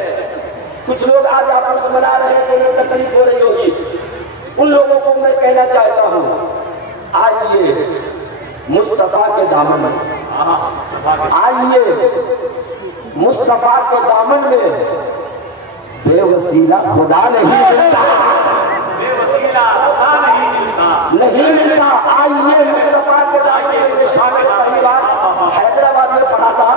कुछ लोग आज आपस में मना रहे हैं कि उन्हें तकलीफ हो रही होगी। उन लोगों को मैं कहना चाहता हूँ, आइए मुस्तफा के दामन में, आइए मुस्तफा के दामन में, बेवसीला खुदा नहीं मिलता, नहीं मिलता। आइए मुस्तफा के दामन में। शामिल पहली बार हैदराबाद में पढ़ा था,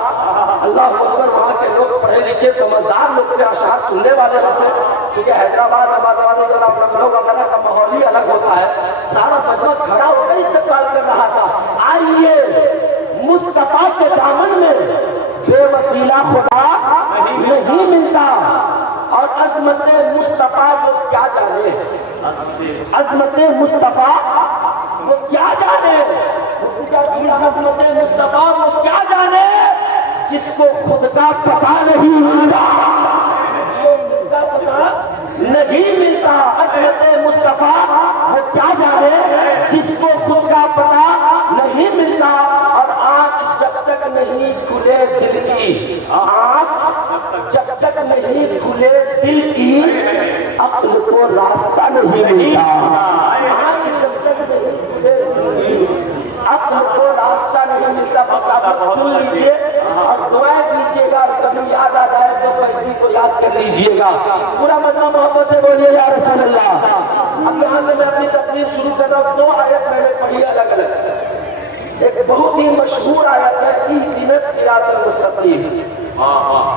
अल्लाह अकबर, वहाँ के लोग पढ़े लिखे समझदार लोग थे, अशआर सुनने वाले होते। क्योंकि हैदराबाद अहमदाबाद में जरा लखनऊ वगैरह का माहौल ही अलग होता है, सारा मजमा खड़ा होकर इस्तेमाल कर रहा था। आइए मुस्तफा के दामन में, बेवसीला खुदा नहीं मिलता। और अजमत मुस्तफा वो क्या जाने, अजमत मुस्तफा वो क्या जाने, अजमत मुस्तफा वो क्या जाने, जिसको खुद का पता नहीं मिलता, जिसको खुद का पता नहीं मिलता। अजमत मुस्तफा वो क्या जाने, जिसको खुद का पता नहीं मिलता। और आँख जब तक नहीं खुले दिल की, आँख जब तक नहीं खुले दिल की, अक्ल को रास्ता नहीं मिलता। आँख जब तक नहीं खुले दिल की, अक्ल को रास्ता नहीं मिलता। बस आप सुन लीजिए और दुआएं दीजिएगा, और कभी याद आ जाए तो पैसे को याद कर लीजिएगा। पूरा मजमा मोहब्बत से बोलिए या रसूल अल्लाह। अब यहाँ से मैं अपनी तकरीर शुरू कर रहा हूँ। 2 आयत मैंने पढ़ी अलग अलग। एक बहुत ही मशहूर आयत है, इहदिनस सिरातल मुस्तकीम,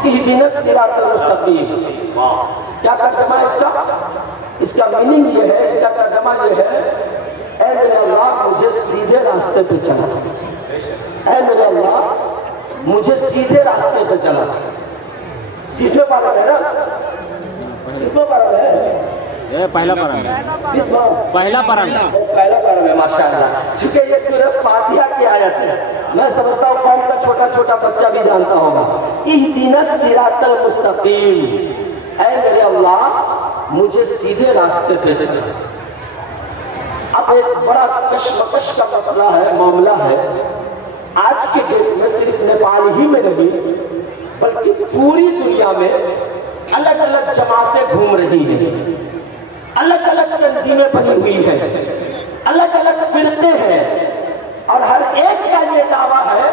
इहदिनस सिरातल मुस्तकीम। क्या तर्जुमा है इसका? इसका मीनिंग ये है, इसका तर्जुमा ये है, ऐ मेरे अल्लाह मुझे सीधे रास्ते पे चला, ऐ मेरे अल्लाह मुझे सीधे रास्ते पे चला। किसमें पारा है ना, किसमें पारा है? ये पहला पारा है, पहला पारा है, पहला पारा है। माशाअल्लाह। चूंकि ये सिर्फ फातिहा की आयत है, मैं समझता हूँ कौन का छोटा छोटा बच्चा भी जानता होगा। इहदिनस सिरातल मुस्तकीम, ऐ मेरे अल्लाह मुझे सीधे रास्ते पे चला। अब एक बड़ा कशमकश का मसला है, मामला है। आज के डेट में सिर्फ नेपाल ही में नहीं बल्कि पूरी दुनिया में अलग अलग जमातें घूम रही हैं, अलग अलग तंजीमें बनी हुई है, अलग अलग फिरके हैं, और हर एक का ये दावा है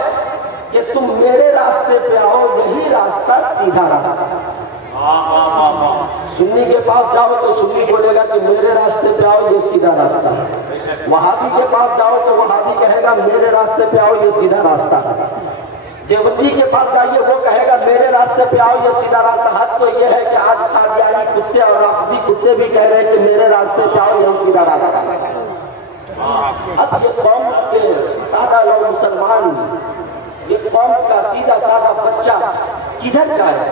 कि तुम मेरे रास्ते पे आओ, यही रास्ता सीधा रास्ता। सुन्नी के पास जाओ तो सुन्नी बोलेगा कि मेरे रास्ते पे आओ, ये सीधा रास्ता है। वहाबी के पास जाओ तो वहाबी कहेगा मेरे रास्ते पे आओ, ये सीधा रास्ता है। देवबंदी के पास जाइए, वो कहेगा मेरे रास्ते पे आओ, ये सीधा रास्ता। हद तो ये है कि आज कादियानी कुत्ते और राक्षसी कुत्ते भी कह रहे हैं कि मेरे रास्ते पे आओ, यही सीधा रास्ता है। अब ये कौम के सादा लोग मुसलमान, ये कौम का सीधा साधा बच्चा किधर जाए?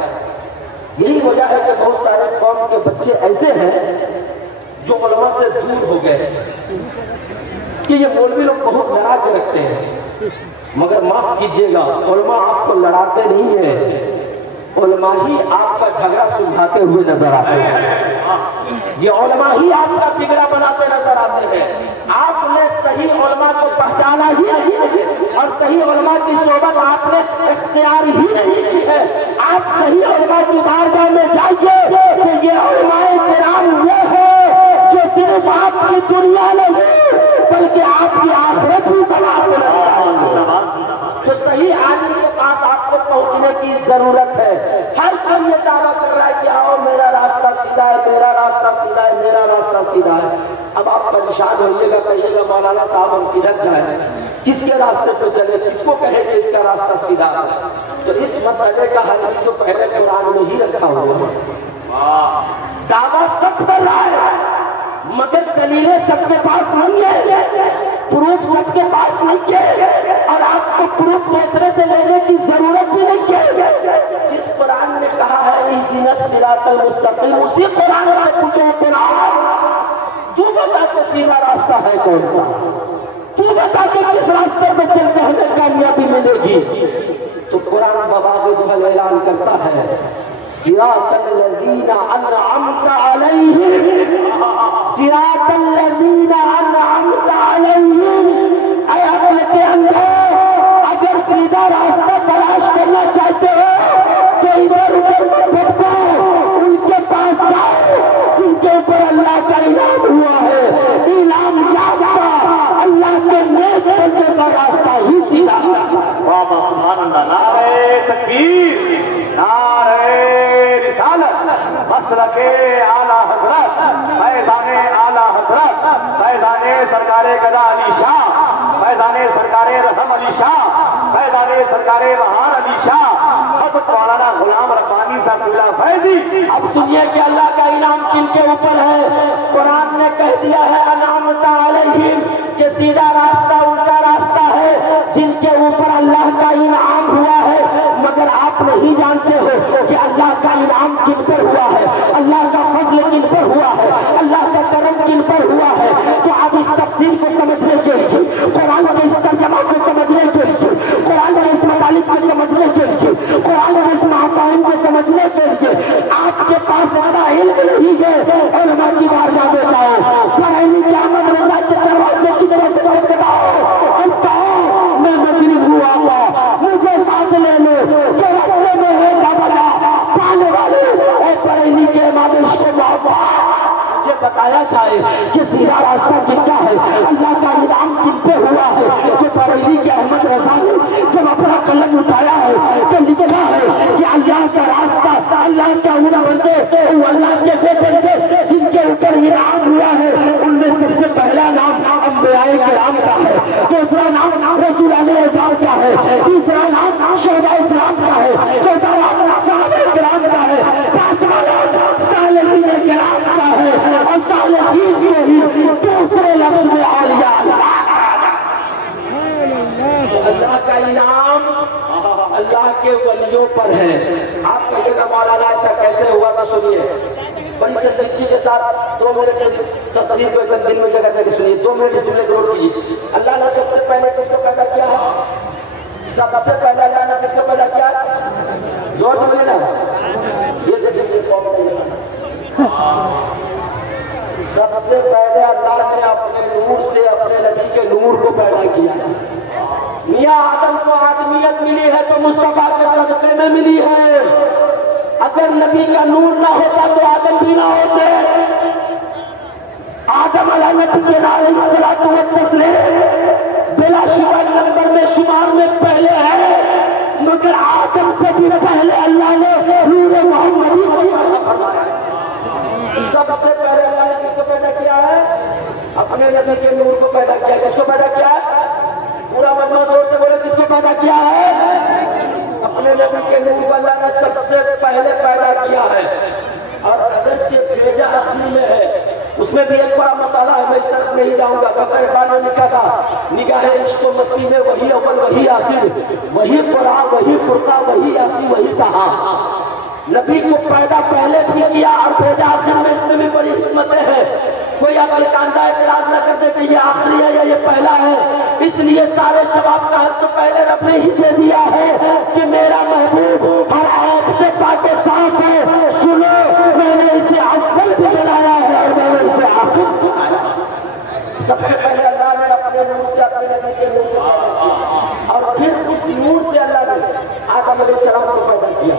यही वजह है कि बहुत सारे कौम के बच्चे ऐसे हैं जो उलमा से दूर हो गए कि ये मौलवी लोग बहुत लड़ा के रखते हैं। मगर माफ कीजिएगा, उलमा आपको लड़ाते नहीं है, उलमा ही आपका झगड़ा सुलझाते हुए नजर आते हैं। ये उलमा ही आपका बिगड़ा बनाते नजर आते हैं। आपने सही उलमा को पहचाना ही नहीं और सही उलमा की सोबत आपने इख्तियार ही नहीं की है। आप सही उलमा की बारगाह में जाइए तो ये उलमाए किराम वो है जो सिर्फ आपकी दुनिया नहीं बल्कि आपकी आखिरत भी संभाल रहा है। तो सही आदमी के पास आपको पहुंचने की जरूरत है। हर कोई ये दावा कर रहा है कि आओ मेरा रास्ता सीधा है, मेरा रास्ता सीधा है, मेरा रास्ता सीधा है। अब आप परेशान होइएगा, कहिएगा मौलाना साहब हम किधर जाए, किसके रास्ते पे चले, किसको कहे कि इसका रास्ता सीधा है? तो इस मसले का हल तो पहले कुरान में ही रखा हुआ है। दावा सब कर रहा है मगर दलीलें सबके पास नहीं है, प्रूफ सबके पास नहीं है, और आपको प्रूफ दूसरे से लेने की जरूरत भी नहीं है। जिस कुरान ने कहा है इहदिनस सिरातल मुस्तकीम, उसी कुरान से पूछो कुरान तू बता के सीधा रास्ता है कौन सा, तू बता के किस रास्ते पे चलते हमें कामयाबी मिलेगी। तो कुरान बवाक़िद ऐलान करता है सिरातल लज़ीना अनअमता अलैहिम, सिरातल लज़ीना अनअमता अलैहिम। ऐ अक्ल के अंधे, अगर सीधा रास्ता तलाश करना चाहते हो तो इधर उधर मत भटको, उनके पास जाओ जिनके ऊपर अल्लाह का इनाम हुआ है। इनाम याफ्ता अल्लाह के नेक बंदे का रास्ता ही सीधा। वाह सुभान अल्लाह। नारे तकबीर, नारे रिसालत, मसलके आला हजरत, फैज़ाने आला हजरत, फैज़ाने सरकारे गदा अली शाह, फैज़ाने सरकारे रहम अली शाह, फैज़ाने सरकारे रहान अली शाह, अब मौलाना गुलाम रब्बानी साहब फैजी। अब सुनिए कि अल्लाह का इनाम किनके ऊपर है। कुरान ने कह दिया है अनामता अलैहिम, कि सीधा रास्ता उनका रास्ता है जिनके ऊपर अल्लाह का इनाम हुआ है। मगर आप नहीं जानते हो कि अल्लाह का इनाम किन पर हुआ है, अल्लाह का फजल किन पर हुआ है, अल्लाह का करम किन पर हुआ है। तो अब इस तफसीर को समझने के लिए, कुरान के इस तर्जमा को समझने के लिए, कुरान के इस मतालिब को समझने के लिए, कुरान के इस महासाइन को समझने के लिए आपके पास इतना इल्म नहीं है, उलमा की बारगाह में जाओ, पढ़ाई क़यामत रज़ा के दरवाजे की चौखट पर दबाओ और कहो मैं मजलूम हुआ, मुझे साथ ले लो कि रास्ते में है जा पाने वाले और पढ़ाई के मालिश को जाओ। मुझे बताया जाए कि सीधा रास्ता किनका है, अल्लाह का इनाम किन पे हुआ है। कि बरेली के अहमद रजा ने जब अपना कलम उठाया है तो लिखा है कि अल्लाह का रास्ता, अल्लाह का उन बंदे, अल्लाह के वो बंदे जिनके ऊपर इनाम हुआ है, उनमें सबसे पहला नाम अंबियाए किराम का है, दूसरा नाम रसूल अलैहिस्सलाम का है, तीसरा नाम शोहदा इस्लाम का है, चौथा नाम सहाबा किराम का है, पांचवा नाम सालिहीन किराम का है, और सालिहीन के ही दूसरे लफ्ज में आलिया अल्लाह का इनाम अल्लाह के वलियों पर है। आप कहिएगा मौलाना ऐसा कैसे हुआ? तो सुनिए बड़ी संजीदगी के साथ 2 मिनट तकरीर को एकदम दिन में जगह देकर सुनिए। 2 मिनट सुनने की जरूरत कीजिए। अल्लाह ने सबसे पहले किसको पैदा किया है? सबसे पहले अल्लाह ने किसको पैदा किया? जोर से बोलिए ना। ये देखिए सबसे पहले अल्लाह ने अपने नूर से अपने नबी के नूर को पैदा किया। मियां आदम को आदमियत मिली है तो मुस्तफा के सदक़े में मिली है। अगर अगर नबी का नूर ना होता तो आदम भी ना होते। आदम अलैहिस्सलातु वस्सलाम बिलाशुबह नंबर में शुमार में पहले है, मगर आदम से भी पहले अल्लाह ने नूर मोहम्मदी को पैदा फरमाया। सबसे पहले अल्लाह ने किसको पैदा किया है? अपने नबी के नूर को पैदा किया। किसको पैदा किया है? पूरा मजमा जोर से बोले, किसको पैदा किया है? अपने नबी के नूर को अल्लाह ने सबसे पहले पैदा किया है। और अगरचे भेजा आखिर में है, उसमें भी एक बड़ा मसाला है, मैं इस तरफ नहीं जाऊंगा। डॉक्टर इकबाल ने लिखा था, निगाह इश्क मस्ती में वही अव्वल वही आखिर, वही कुरान वही फुरका वही यासीन वही कहा। नबी को पैदा पहले भी किया और भेजा आखिर में, इसमें भी बड़ी हिकमतें हैं। कोई अकल कांदा एतराज न कर दे कि ये आखिरी है या ये पहला है, इसलिए सारे जवाब का हक तो पहले रब ने ही दे दिया है कि मेरा महबूब हर ऐप से पाके साफ है। सुनो, मैंने इसे अव्वल भी बनाया है और मैंने इसे आखिर भी बनाया। सबसे पहले अल्लाह ने अपने नूर से अपने नबी के नूर को पैदा किया, और फिर उस नूर से अल्लाह ने आदम अलैहिस्सलाम को पैदा किया।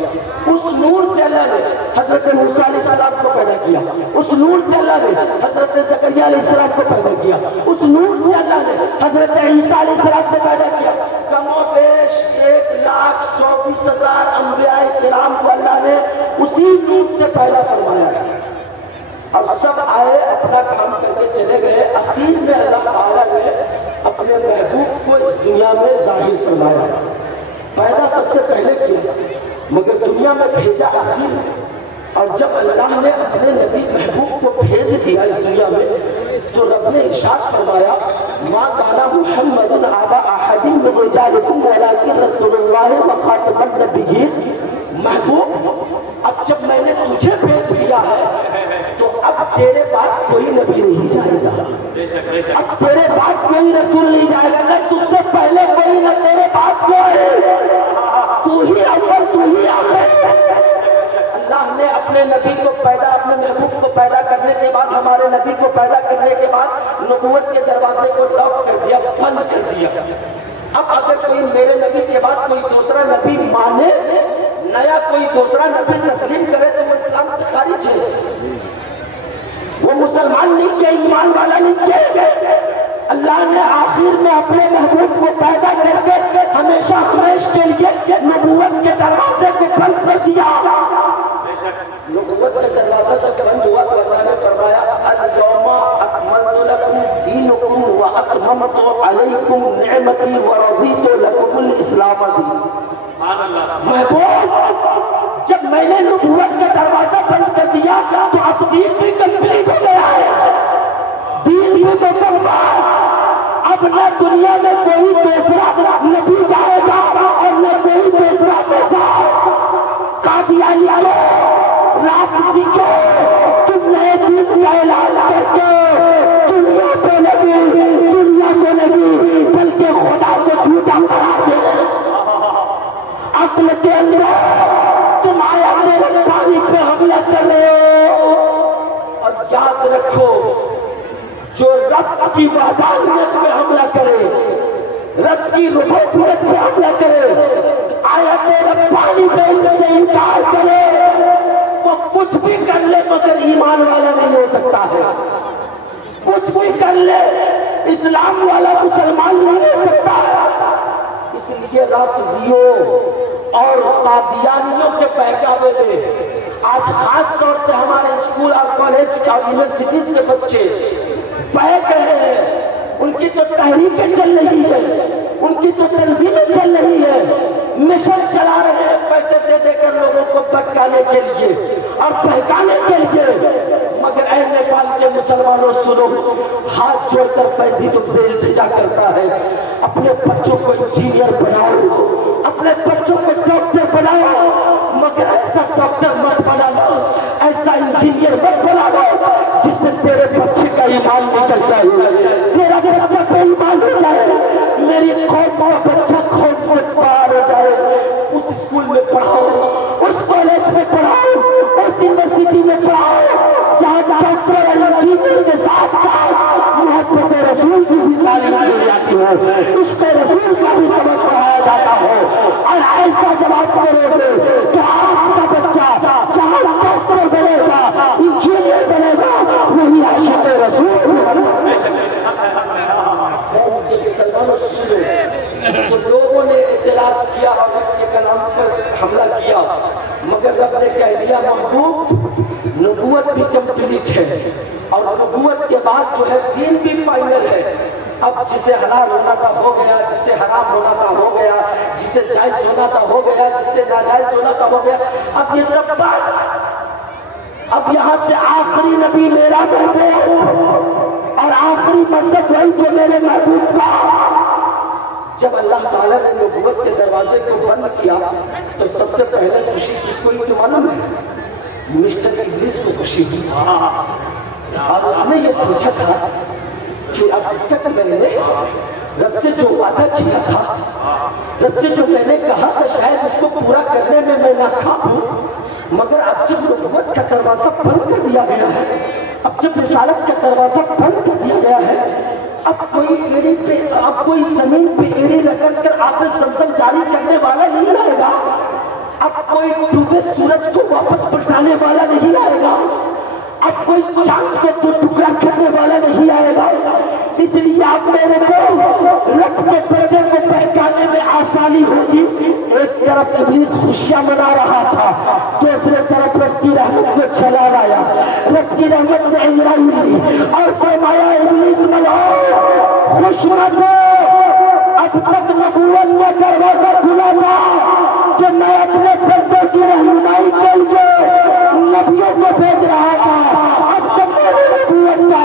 उस नूर से अल्लाह ने हजरत मूसा अलैहिस्सलाम को पैदा किया। उस नूर से अल्लाह ने हजरत ज़करिया अलैहिस्सलाम को पैदा किया। उस नूर से अल्लाह ने हजरत ईसा अलैहिस्सलाम को पैदा किया। कमोबेश 1,24,000 अंबियाए किराम को अल्लाह ने उसी नूर से पैदा फरमाया। और सब आए अपना काम करके चले गए। आखिर में अल्लाह ताला ने अपने महबूब को इस दुनिया में जाहिर फरमाया। पैदा सबसे पहले किया, मगर दुनिया में भेजा आखिर में। और जब अल्लाह ने अपने नबी महबूब को भेज दिया इस दुनिया में, तो रब ने इरशाद फरमाया, मा काना मुहम्मदुन अबा अहदिन मिन रिजालिकुम वलाकिन रसूलुल्लाह व खातमुन नबिय्यीन। महबूब, अब जब मैंने तुझे भेज दिया है तो अब तेरे बाद कोई नबी नहीं जाएगा, अब तेरे बाद कोई रसूल नहीं जाएगा, न तुझसे पहले कोई न तेरे बाद कोई, तू ही अव्वल तू ही आखिर। अल्लाह ने अपने नबी को पैदा, अपने महबूब को पैदा करने के बाद, हमारे नबी को पैदा करने के बाद नबूवत के दरवाजे को लॉक कर दिया, बंद कर दिया। अब अगर कोई मेरे नबी के बाद कोई दूसरा नबी माने, नया कोई दूसरा नबी तस्लीम करे, तो वो इस्लाम से खारिज है, वो मुसलमान नहीं किया, ईमान वाला नहीं किया। अल्लाह ने आखिर में अपने महबूब को पैदा करके हमेशा हमेशा के लिए नबूवत के दरवाजे को बंद कर दिया। नबूवत के दरवाजे तक बंद हुआ तो अल्लाह ने फरमाया, अल-यौमा अकमलतु लकुम दीनकुम व अतममतु अलैकुम निअमती व रदीतु लकुमुल इस्लाम दीन। महबूब, जब मैंने नबूवत का दरवाजा बंद कर दिया तो अब दीन भी कंप्लीट हो गया है, दीन भी मुकम्मल। अब न दुनिया में कोई दूसरा नबी जाएगा और न कोई दूसरा मज़हब। कादियानी को राफ़िज़ी को तुम नए दीन का ऐलान करके दुनिया को लगी, बल्कि खुदा को झूठा करार दे। अक्ल के अंदर तुम आया मेरे पानी पे हमला कर रहे हो। और याद रखो, जो रब की वहदानियत पे हमला करे, रब की रुबूबियत पे हमला करे, आया तेरे पानी पे इनसे इनकार करे, वो कुछ भी कर ले मगर ईमान वाला नहीं हो सकता है। कुछ भी कर ले, इस्लाम वाला मुसलमान नहीं हो सकता है। इसलिए राफ़िज़ियों और कादियानियों के बहकावे में आज खास तौर से हमारे स्कूल और कॉलेज और यूनिवर्सिटीज के बच्चे बह गए हैं। उनकी तो तहरीकें चल रही है, उनकी तो तंजीमें चल रही है, मिशन चला रहे हैं पैसे दे देकर लोगों को भटकाने के लिए और बहकाने के लिए। मगर ऐ नेपाल के मुसलमानों सुनो, हाथ जोड़कर फैजी तुमसे इल्तिजा करता है, अपने बच्चों को इंजीनियर बनाओ, अपने बच्चों को डॉक्टर बनाओ, मगर ऐसा डॉक्टर मत बनाना, ऐसा इंजीनियर मत बनाओ जिससे तेरे बच्चे का ईमान निकल जाए, तेरा बच्चा बेईमान हो जाए, मेरी कौम का बच्चा खौफ से पार हो जाए। उस स्कूल में पढ़ाओ, उस कॉलेज में पढ़ाओ, उस यूनिवर्सिटी में पढ़ाओ जहाँ डॉक्टर और इंजीनियर के साथ साथ मोहब्बत रसूल की भी तालीम दी जाती हो, उसके रसूल का भी सबक पढ़ाया जाता हो। और ऐसा जवाब करोगे तो आपका बच्चा महबूब नबूवत भी कंप्लीट है और नबूवत के बाद जो है दीन भी फाइनल है। अब जिसे हलाल होना था हो गया, जिसे हराम होना था हो गया, जिसे जायज होना था हो गया, जिसे नाजायज होना था हो गया। अब ये सब बात, अब यहाँ से आखिरी नबी मेरा महबूब और आखिरी मकसद वही जो मेरे महबूब का। जब अल्लाह ताला ने नबूवत के दरवाजे को बंद किया तो सबसे पहले खुशी किसको हुई तो मालूम है? मिस्टर इब्लीस को खुशी हुई और उसने ये सोचा था कि अब तक मैंने रब से जो वादा किया था, रब से जो मैंने कहा था शायद उसको पूरा करने में मैं नाकाम हूँ, मगर अब जब नबूवत का दरवाजा बंद कर दिया गया है, अब जब रिसालत का दरवाजा बंद कर दिया गया है, अब कोई एड़ी पे, अब कोई जमीन पे एड़ी रगड़ कर आपने समझम जारी करने वाला नहीं आएगा। अब कोई डूबे सूरज को वापस पलटाने वाला नहीं आएगा। अब कोई चांद को दो टुकड़ा करने वाला नहीं आएगा। इसलिए आप मेरे को रथ के पर्दे को पहचानने में आसानी होगी। एक तरफ इब्लीस खुशियां मना रहा था, दूसरे तरफ रब की रहमत को चला लाया। रब की रहमत ने इमरान ली और फरमाया इब्लीस मना खुश मत हो, अब तक नबूवत का दरवाजा खुला था कि मैं अपने पर्दे की रहनुमाई के लिए नबियों को भेज रहा था। अब जब मैंने नबूवत का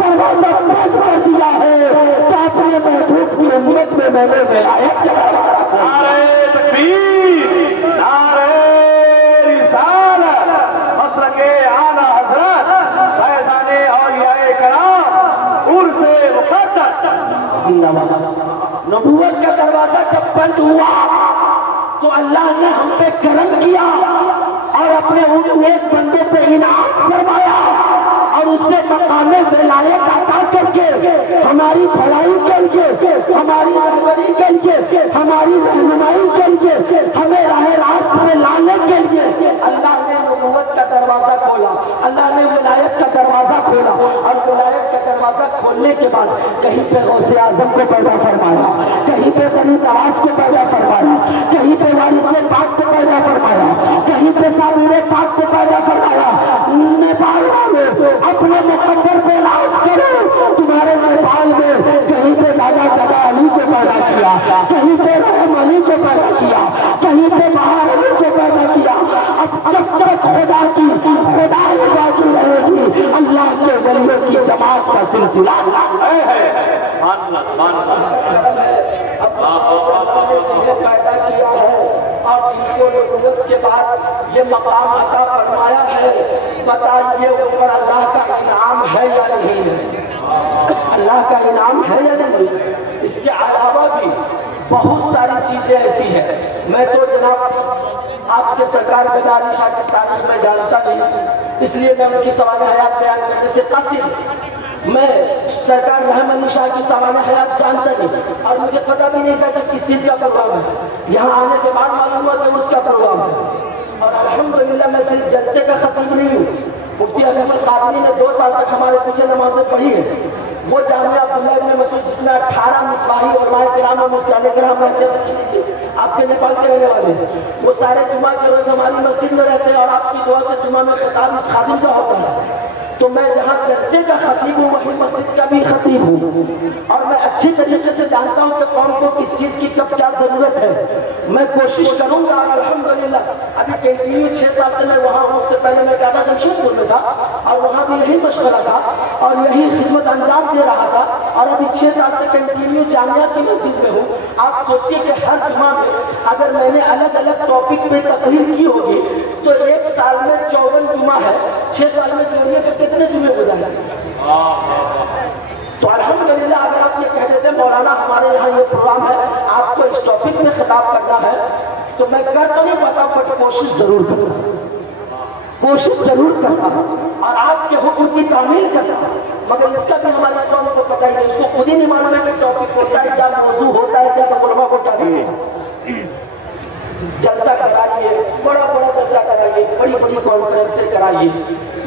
दरवाजा बंद कर दिया है तो अपने महबूब की उम्मत में मैंने विलायत नारे तकबीर, नारे रिसालत, मसलके आला हज़रत, फैज़ाने औलियाए किराम, उर्से मुक़द्दस जिंदाबाद। नबूवत का दरवाजा जब बंद हुआ तो अल्लाह ने हम पे करम किया और अपने उन एक बंदे पे इनाम फरमाया और उससे मकामे विलायत अता करके हमारी भलाई के लिए, हमारी रहबरी के लिए, हमारी रहनुमाई के लिए, हमें राह रास्त में लाने के लिए अल्लाह ने नबूवत का दरवाजा खोला, अल्लाह ने विलायत का दरवाजा खोला। और विलायत का दरवाजा खोलने के बाद कहीं पे गौसे आजम को पैदा फरमाया, कहीं पे बनी नवाज को पैदा फरमाया, कहीं पे वारिसे पाक को पैदा फरमाया, कहीं पे साबिरे पाक को पैदा फरमाया। नेपाल वाले अपने मुकद्दर पे लाश करो, तुम्हारे नेपाल में कहीं पे दादा दादा अली को पैदा किया, कहीं पे रहम अली को पैदा किया, कहीं पे बहार अली को पैदा किया। अब जब तक खुदा की खुदाई बाकी रहेगी अल्लाह के वलियों की जमात का सिलसिला पैदा किया है और जिनको नबूवत के बाद ये मकाम अता फरमाया है, बताइए ऊपर अल्लाह का इनाम है या नहीं है? अल्लाह का इनाम है या नहीं? इसके अलावा भी बहुत सारी चीजें ऐसी हैं। मैं तो जनाब आपके सरकार गदारी शाह की तारीफ में जानता नहीं, इसलिए मैं उनकी सवाल हयात बयान करने से कासिर। मैं सरकार रहम अली शाह की सवाल हयात जानता नहीं और मुझे पता भी नहीं था कि किस चीज़ का प्रोग्राम है। यहाँ आने के बाद मालूम हुआ कि उसका प्रोग्राम है और अल्हम्दुलिल्लाह मैं सिर्फ जलसे का खतीब नहीं हूँ। मुफ्ती अहमद कादरी ने 2 साल तक हमारे पीछे नमाजें पढ़ी है। वो जामिया अब्दुल्लाह इब्न मसूद जिसमें 18 मिसबाही और माए किराम और मुफ्ती किराम आपके नेपाल के रहने वाले, वो सारे जुमा के रोज हमारी मस्जिद में रहते हैं और आपकी दुआ से जुमा में खिताब इस खादिम का होता है। तो मैं जहाँ जलसे का खतीब हूँ वही मस्जिद का भी खतीब हूँ और मैं अच्छी तरीके से जानता हूँ कि कौन को किस चीज़ की कब क्या ज़रूरत है। मैं कोशिश करूँगा और अल्हम्दुलिल्लाह अभी कंटिन्यू 6 साल से मैं वहाँ हूँ। उससे पहले मैं टाटा जमशेदपुर में था और वहाँ भी यही मशवरा था और यही खिदमत अंजाम दे रहा था और अभी 6 साल से कंटिन्यू जामिया की मस्जिद में हूँ। आप सोचिए कि हर जुमा में अगर मैंने अलग अलग टॉपिक पे तकरीर की होगी तो 1 साल में 54 जुमा है, 6 साल में जोड़िए तो कितने जुमे हो जाएंगे? तो अल्हम्दुलिल्लाह अगर आप ये कह देते मौलाना हमारे यहाँ ये प्रोग्राम है, आपको इस टॉपिक में खिताब करना है, तो मैं कर तो नहीं पाता बट कोशिश जरूर करता, कोशिश जरूर करता और आपके हुक्म की तामील करता। मगर इसका भी हमारे कौम को पता ही नहीं, उसको खुद ही नहीं मालूम है कि टॉपिक होता है क्या, मौजू होता है क्या, तो उलमा को क्या जलसा कराइए, बड़ा बड़ा जलसा कराइए, बड़ी बड़ी कॉन्फ्रेंसें कराइए,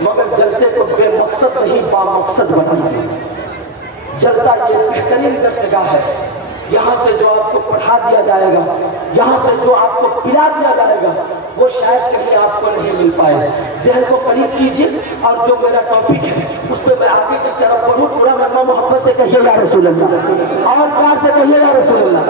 मगर जलसे को बेमकसद नहीं बामकसद बनाइए। जलसा ये बेहतरीन दरसगाह है, यहाँ से जो आपको पढ़ा दिया जाएगा, यहाँ से जो आपको पिला दिया जाएगा, वो शायद कहीं आपको नहीं मिल पाए। ज़हन को करीब कीजिए और जो मेरा टॉपिक है उस पर मैं आगे की तरफ बढ़ूँ। पूरा मरना मोहब्बत से कहिए या रसूल अल्लाह, और प्यार से कहिए या रसूल अल्लाह।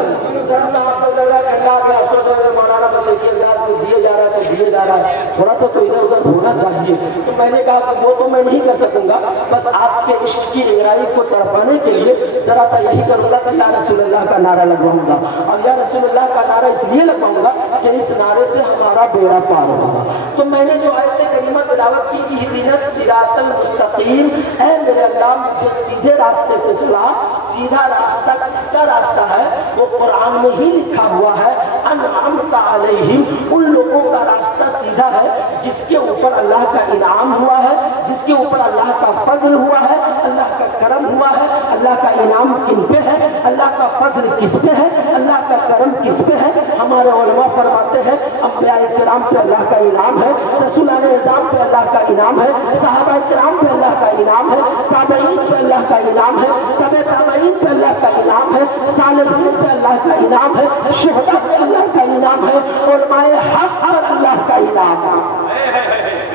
मौलाना बस एक अंदाज में दिए जा रहा है तो दिए जा रहा है, थोड़ा सा तो इधर उधर होना चाहिए। तो मैंने कहा कि वो तो मैं नहीं कर सकूंगा, बस आपके इश्क की निगरानी को तड़पाने के लिए जरा सा यही करूंगा कि या रसूल अल्लाह का नारा लगवाऊंगा। और या रसूल अल्लाह का नारा इसलिए लगवाऊंगा कि इस नारे से हमारा बेड़ा पार होगा। तो मैंने जो आयत करीमा तिलावत की, इहदिनस सिरातल मुस्तकीम, ऐ मेरे अल्लाह मुझे सीधे रास्ते पे चला। सीधा रास्ता किसका रास्ता है? वो कुरान में ही लिखा हुआ है, अनअमता अलैहिम, उन लोगों का रास्ता सीधा है जिसके ऊपर अल्लाह का इनाम हुआ है, जिसके ऊपर अल्लाह का फजल हुआ है, अल्लाह का करम हुआ है। अल्लाह का इनाम किन पे है? अल्लाह का फजल किस पे है? अल्लाह का करम किस पे है? हमारे उलमा फरमाते हैं अंबियाए किराम पे अल्लाह का इनाम है, रसूलाने निज़ाम पे अल्लाह का इनाम है, सहाबाए किराम पे अल्लाह का इनाम है, ताबईन पे अल्लाह का इनाम है, तबे ताबईन पे अल्लाह का इनाम है, सालिहीन पे अल्लाह का इनाम है, शुहदा पे अल्लाह का इनाम है, उलमाए हक पर अल्लाह का इनाम है।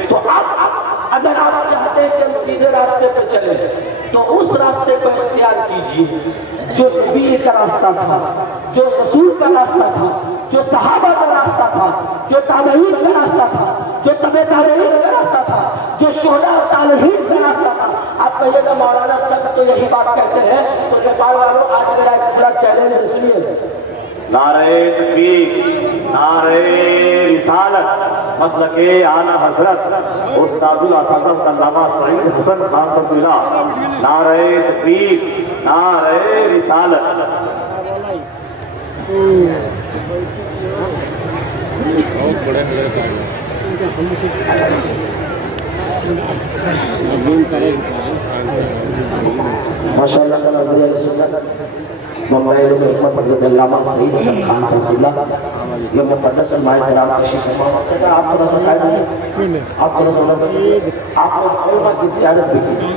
तो आप अगर आप चाहते हैं कि हम सीधे रास्ते पर चले तो उस रास्ते को इख्तियार कीजिए जो नबी का रास्ता था, जो रसूल का रास्ता था, जो सहाबा का रास्ता था, जो ताबईन का रास्ता था, जो तबे ताबईन का रास्ता था, जो शुहदा और सालिहीन का रास्ता था। आप कहिएगा मौलाना सब तो यही बात कहते हैं, तो नेपाल वालों आज मेरा एक पूरा चैलेंज सुनिए। नारे तकबीर, नारे रिसालत, मसलके आला हजरत उस्तादुल अज़म अल्लामा सईद हसन खान फकीला। नारे तकबीर, नारे रिसालत। माशाअल्लाह का नज़रिया सुन्नत मुंबई में हिकमत हज़रत अल्लामा सईद हसन खान साहब, ये मुक़द्दस अलमाए किराम के शेख इमाम। आप थोड़ा सा साइड में, आप थोड़ा सा आप उलमा की ज़ियारत भी कीजिए,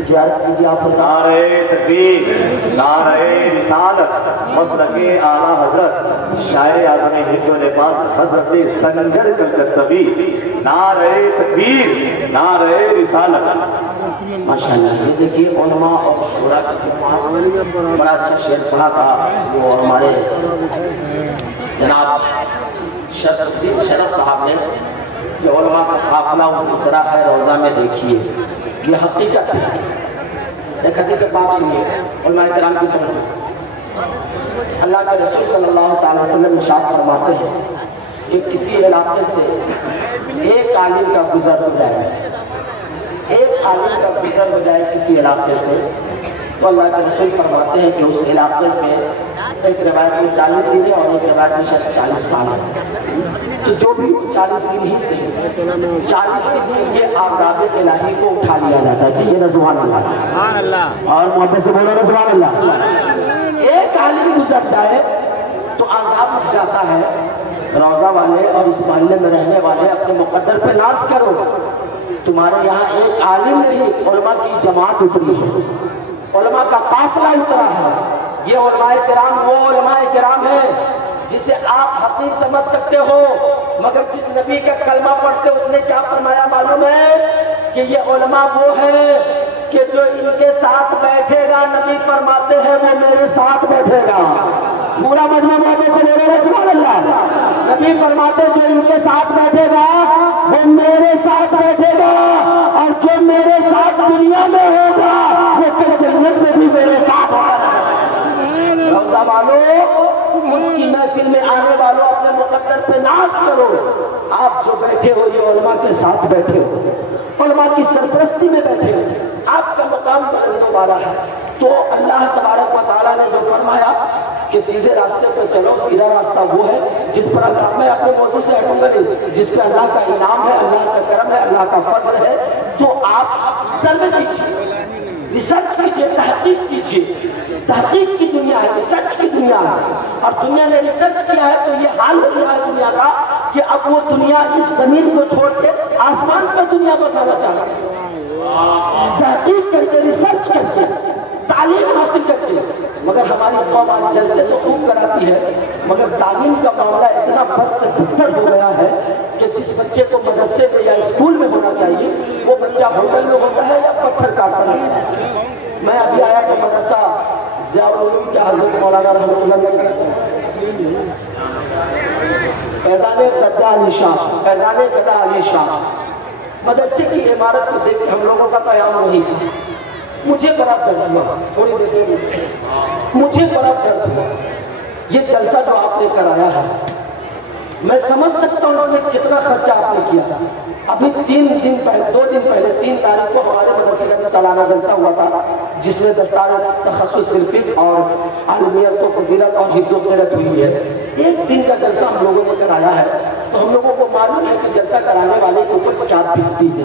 ज़ियारत कीजिए आप। नारे तकबीर, नारे रिसालत, मसलके आला हजरत शायर आज़म हिंद नेपाल हजरत संजर कलकत्तवी। नारे तकबीर, नारे रिसालत। माशाअल्लाह। ये देखिए उलमा और शुरा का बड़ा अच्छा शेर पढ़ा था वो हमारे जनाब शरफुद्दीन शरफ साहब ने, कि उलमा का काफिला उतरा है रोज़ा में, देखिए ये हकीकत है। एक हदीस पाक सुनिए उलमाए किराम की तरफ। अल्लाह के रसूल सल्लल्लाहु अलैहि वसल्लम इरशाद फरमाते हैं कि किसी इलाके से एक आलिम का गुजर हो जाए, एक आलिम का गुजर हो जाए किसी इलाके से, तो अल्लाह के रसूल फरमाते हैं कि उस इलाके से एक रिवायत में 40 दिन है और एक रिवायत में शायद 40 साल है। तो जो भी 40 दिन ही से 40 दिन के आज़ाब इलाही को उठा लिया जाता है। ये सुभान अल्लाह, और मोहब्बत से बोलो सुभान अल्लाह। एक आलिम गुजर जाए तो आज़ाब उठ जाता है। रोज़ा वाले और इस मोहल्ले में रहने वाले अपने मुकद्दर पे नाज करो, तुम्हारे यहाँ एक आलिम नहीं उलमा की जमात उतरी है, उलमा का काफिला उतरा है। ये उलमाए किराम वो उलमाए किराम है जिसे आप हकीक समझ सकते हो, मगर जिस नबी का कलमा पढ़ते उसने क्या फरमाया मालूम है? कि ये उलमा वो है कि जो इनके साथ बैठेगा, नबी फरमाते हैं वो मेरे साथ बैठेगा। पूरा मजमा बैठे से मेरे सुभान अल्लाह। नबी फरमाते जो इनके साथ बैठेगा वो मेरे साथ बैठेगा, और जो मेरे साथ दुनिया में होगा वो फिर जन्नत में भी मेरे साथ होगा। रोज़ा वालों, उसकी महफिल में आने वालों अपने मुकद्दर पे नाज करो। आप जो बैठे हो ये उलमा के साथ बैठे हो, उलमा की सरपरस्ती में बैठे हो, आपका मुकाम बुलंदों वाला है। तो अल्लाह तबारक व तआला ने जो फरमाया कि सीधे रास्ते पर चलो, सीधा रास्ता वो है जिस पर अल्लाह, मैं अपने मौजूद से हटूंगा नहीं, जिस पर अल्लाह का इनाम है, अल्लाह का करम है, अल्लाह का फजल है। तो आप सर्वे कीजिए, रिसर्च कीजिए, तहकीक कीजिए। तहकीक की दुनिया है, रिसर्च की दुनिया है, और दुनिया ने रिसर्च किया है तो ये हाल हो गया है दुनिया का कि अब वो दुनिया इस जमीन को छोड़ के आसमान पर दुनिया बसाना चाहती है। तहकीक करके, रिसर्च करके, तालीम हासिल करके, मगर हमारी कौम आज जलसे तो खूब कराती है, मगर तालीम का मामला इतना बद से बदतर हो गया है कि जिस बच्चे को मदरसे में या स्कूल में होना चाहिए वो बच्चा होटल में होता है या पत्थर काटता है। मैं अभी आया था मदरसा ज़ियाउल के हज़रत मौलाना फैज़ान गदा अली शाह मदरसे की इमारत को देख के हम लोगों का क़याम नहीं था। मुझे बड़ा दर्द हुआ, थोड़ी देर में मुझे बड़ा दर्द हुआ। ये जलसा जो आपने कराया है, मैं समझ सकता हूँ उसमें कितना खर्चा आपने किया। अभी 2 दिन पहले 3 तारीख को हमारे मदरसे का भी सालाना जलसा हुआ था, जिसमें दस्तार तखस्सुस फिल और आलमियत व फजीलत और हिफ्ज़ क़िरात हुई है। 1 दिन का जलसा हम लोगों ने कराया है, तो हम लोगों को मालूम है कि जलसा कराने वाले के ऊपर क्या बीतती है।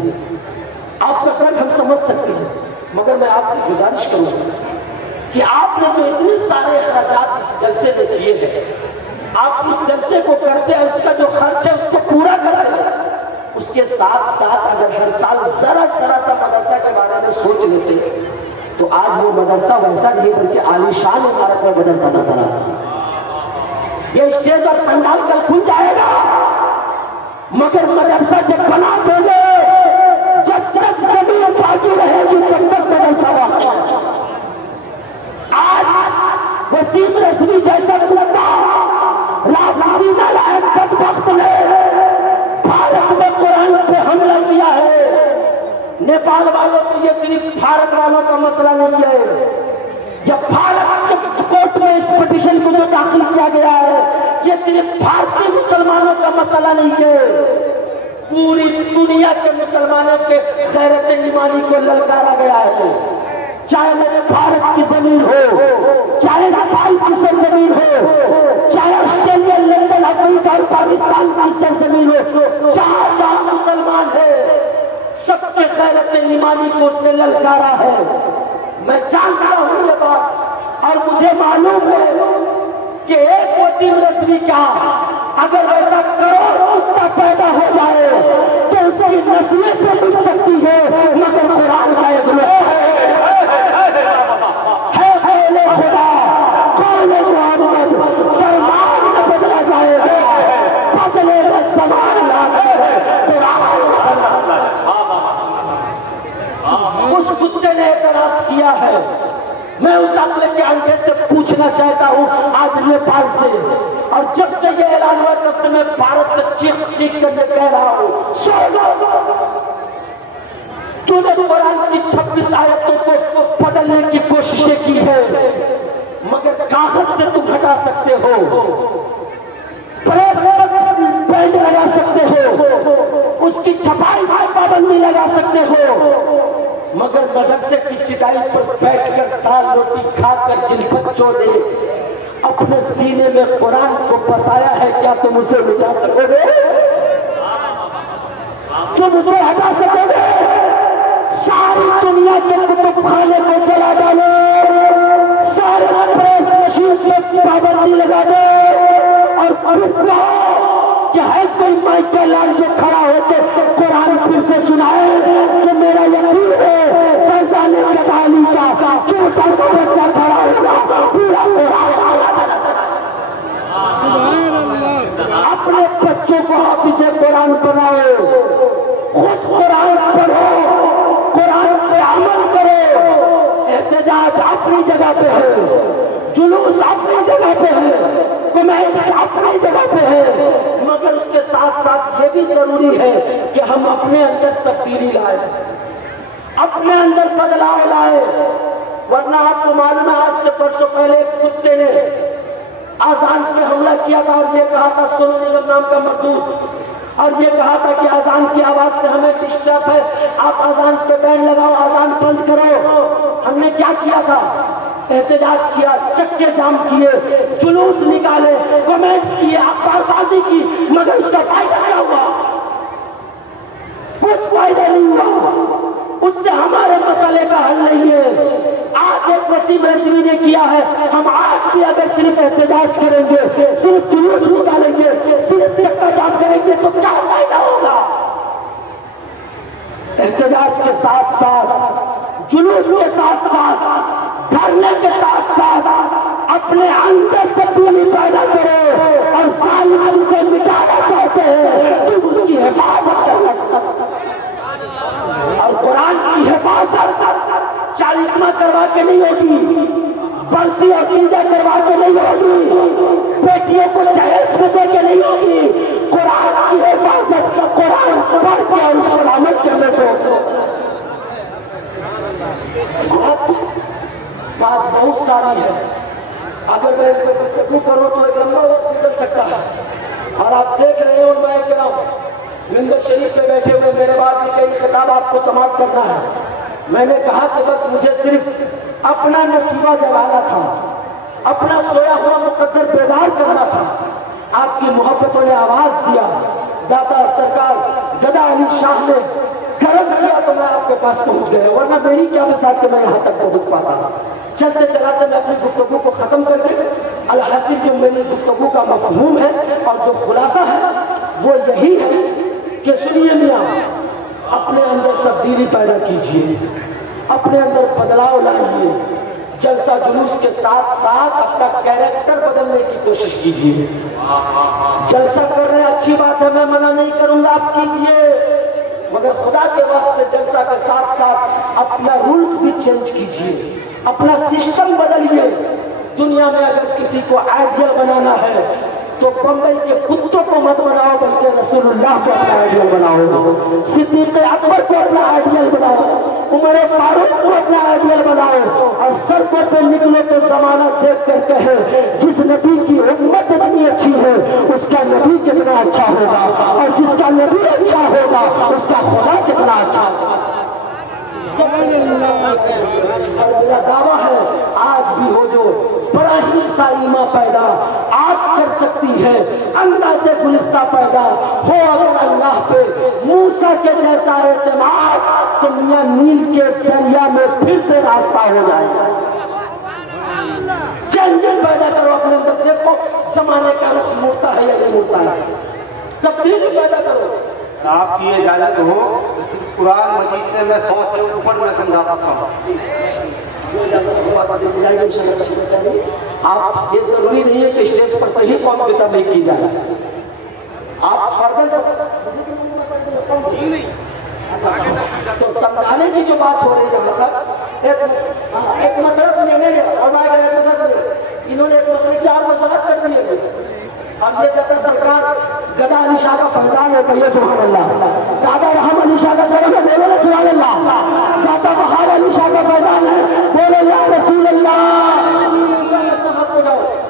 आपका दर्द हम समझ सकते हैं, मगर मैं आपसे गुजारिश करूँगा कि आपने जो इतने सारे खर्चात इस जलसे में किए हैं, आप इस जलसे को करते हैं, उसका जो खर्च है उसको पूरा करें। उसके साथ साथ अगर हर साल जरा सा मदरसा के बारे में सोच लेते तो आज वो मदरसा वैसा नहीं बल्कि आलीशान इमारत में बदलता नजर आता। ये स्टेज और पंडाल कल खुल जाएगा, मगर मदरसा जब बना दोगे, जब तक जमीन बाकी रहेगी तब तक मदरसा बाकी। आज वसीम रज़वी जैसा लड़का राफजी नालायक बदबख्त ने भारत में कुरान पे हमला किया है। नेपाल वालों को ये सिर्फ भारत वालों का मसला नहीं है, या भारत के कोर्ट में इस पिटीशन को जो दाखिल किया गया है ये सिर्फ भारतीय मुसलमानों का मसला नहीं है, पूरी दुनिया के मुसलमानों के गैरत ईमानी को ललकारा गया है। चाहे भारत की जमीन हो, चाहे नेपाल की सरजमीन हो, चाहे ऑस्ट्रेलिया, लंदन, अफ्रीका और पाकिस्तान की सरजमीन हो, जहाँ मुसलमान है सबके गैरत ईमानी को उसने ललकारा है। मैं जानता हूँ ये बात, और मुझे मालूम है कि एक वसीम रज़वी का अगर वैसा करोड़ कुत्ता पैदा हो जाए तो उसकी नस्लें तो मिल सकती है, मगर कुरान का एक लोग है खुदा कौले मोहम्मद सलमान न बदला जाएगा, बदलेगा समान उस कुत्ते ने एतराज किया है। मैं उस अक्ल के अंडे से पूछना चाहता हूँ आज नेपाल से, और जब से ये ऐलान हुआ तब से मैं भारत से चीख करके कह रहा हूँ, तूने कुरान की 26 आयतों को बदलने की कोशिश की है, मगर कागज से तुम हटा सकते हो, प्रेस बैंड लगा सकते हो, उसकी छपाई पर पाबंदी लगा सकते हो, मगर मदरसे की चिटाई पर बैठकर दाल रोटी खाकर जिन बच्चों ने अपने सीने में कुरान को बसाया है, क्या तुम उसे मिटा सकोगे? तुम उसे हटा सकोगे? सारी दुनिया के कुतुब खाने को जला डालो, सारे प्रेस मशीन पे पाबंदी लगा दो, और फिर कहो कि है कोई माइकल लाल जो खड़ा होकर कुरान फिर से सुनाए, तो मेरा यकीन है फैज़ान गदा अली का छोटा सा बच्चा खड़ा होगा, पूरा अपने बच्चों को हाफिज़े कुरान बनाओ, खुद कुरान पढ़ो, कुरान पे अमल करो। एहतजाज अपनी जगह पे है, जुलूस अपनी जगह पे है, कमेंट्स अपनी जगह पे है, मगर उसके साथ साथ ये भी जरूरी है कि हम अपने अंदर तब्दीली लाए, अपने अंदर बदलाव लाए। वरना आपको मालूम है आज से परसों पहले एक कुत्ते ने आजान पे हमला किया था और ये कहा था सोनू निगम नाम का मजदूर, और ये कहा था कि आजान की आवाज से हमें डिस्टर्ब है, आप आजान पे बैंड लगाओ, आजान बंद करो। हमने क्या किया था? एहतजाज किया, चक्के जाम किए, जुलूस निकाले, कमेंट्स किए, अखबारबाजी की, मगर उसका फायदा क्या हुआ? कुछ फायदा नहीं हुआ, उससे हमारे मसले का हल नहीं है। आज एक वसीम रज़वी ने किया है, हम आज भी अगर सिर्फ एहतजाज करेंगे, सिर्फ जुलूस निकालेंगे, सिर्फ चक्का जाम करेंगे तो क्या फायदा होगा? एहतजाज के साथ साथ, जुलूस के साथ साथ کرنے کے ساتھ ساتھ اپنے اندر تبدیلی پیدا کرو اور ظالم سے مٹانا چاہتے ہیں تم اس کی حفاظت کرنا چاہتے ہیں۔ اور قرآن کی حفاظت 40واں کروا کے نہیں ہوگی، برسی اور تیجا کروا کے نہیں ہوگی، بیٹیوں کو جہیز پہ دے کے نہیں ہوگی، قرآن کی حفاظت قرآن پڑھ کے اور اس پر عمل کرنے سے ہوگی۔ بات بہت ساری ہے، اگر میں اس پہ گفتگو کروں تو ایک لمبا وقت نکل سکتا ہے، اور آپ دیکھ رہے ہو میں کہہ رہا ہوں ممبر شریف پہ بیٹھے ہوئے میرے بعد بھی کئی خطاب آپ کو سماعت کرنا ہے۔ میں نے کہا کہ بس مجھے صرف اپنا نصیبہ جگانا تھا، اپنا سویا ہوا مقدر بیدار کرنا تھا۔ آپ کی محبتوں نے آواز دیا، داتا سرکار گدا علی شاہ نے کرم کیا تو میں آپ کے پاس پہنچ گیا، ورنہ میری کیا مثال کہ میں یہاں تک پہنچ پاتا۔ چلتے چلاتے میں اپنی گفتگو کو ختم کر کے الحاصل جو میری گفتگو کا مفہوم ہے اور جو خلاصہ ہے وہ یہی ہے کہ سنیے میاں، اپنے اندر تبدیلی پیدا کیجیے، اپنے اندر بدلاؤ لائیے، جلسہ جلوس کے ساتھ ساتھ اپنا کیریکٹر بدلنے کی کوشش کیجیے۔ جلسہ کر رہے اچھی بات ہے، میں منع نہیں کروں گا، آپ کیجیے، مگر خدا کے واسطے جلسہ کے ساتھ ساتھ اپنا رولز بھی چینج کیجیے، اپنا سسٹم بدلیے۔ دنیا میں اگر کسی کو آئیڈیل بنانا ہے تو بمبئی کے کتوں کو مت بناؤ، بلکہ رسول اللہ کو اپنا آئیڈیل بناؤ، صدیق اکبر کو اپنا آئیڈیل بناؤ، عمر فاروق کو اپنا آئیڈیل بناؤ، اور سڑکوں پہ نکلو تو زمانہ دیکھ کر کہے جس نبی کی امت اتنی اچھی ہے اس کا نبی کتنا اچھا ہوگا، اور جس کا نبی اچھا ہوگا اس کا خدا کتنا اچھا ہوگا۔ اور میرا دعویٰ ہے آج بھی ہو جو بڑا ہی سائمہ پیدا آپ کر سکتی ہے، انداز گلستہ پیدا ہو اگر اللہ پہ موسیٰ کے جیسا اعتماد تو میاں نیل کے دریا میں پھر سے راستہ ہو جائے گا۔ چینجن پیدا کرو اپنے اندر، دیکھو زمانے کا رخ مڑتا ہے یا نہیں مڑتا ہے، تبدیلی پیدا کرو۔ آپ کی اجازت ہو قرآن مجید سے میں 100 سے اوپر میں سمجھا سکتا ہوں۔ آپ یہ ضروری نہیں ہے کہ اسٹیج پر صحیح قوم کی تبلیغ کی جائے، آپ فردن تو سمجھانے کی جو بات ہو رہی ہے مطلب ایک مسئلہ سنیے اور انہوں نے ایک مسئلے کی آپ وضاحت کر دی ہے۔ اب یہ کہتا سرکار گدا علی شاہ کا فیضان ہے، کہیے سبحان اللہ، دادا رحم علی شاہ کا فیضان ہے، بولے سبحان اللہ، دادا بہار علی شاہ کا فیضان ہے، بولے یا رسول اللہ۔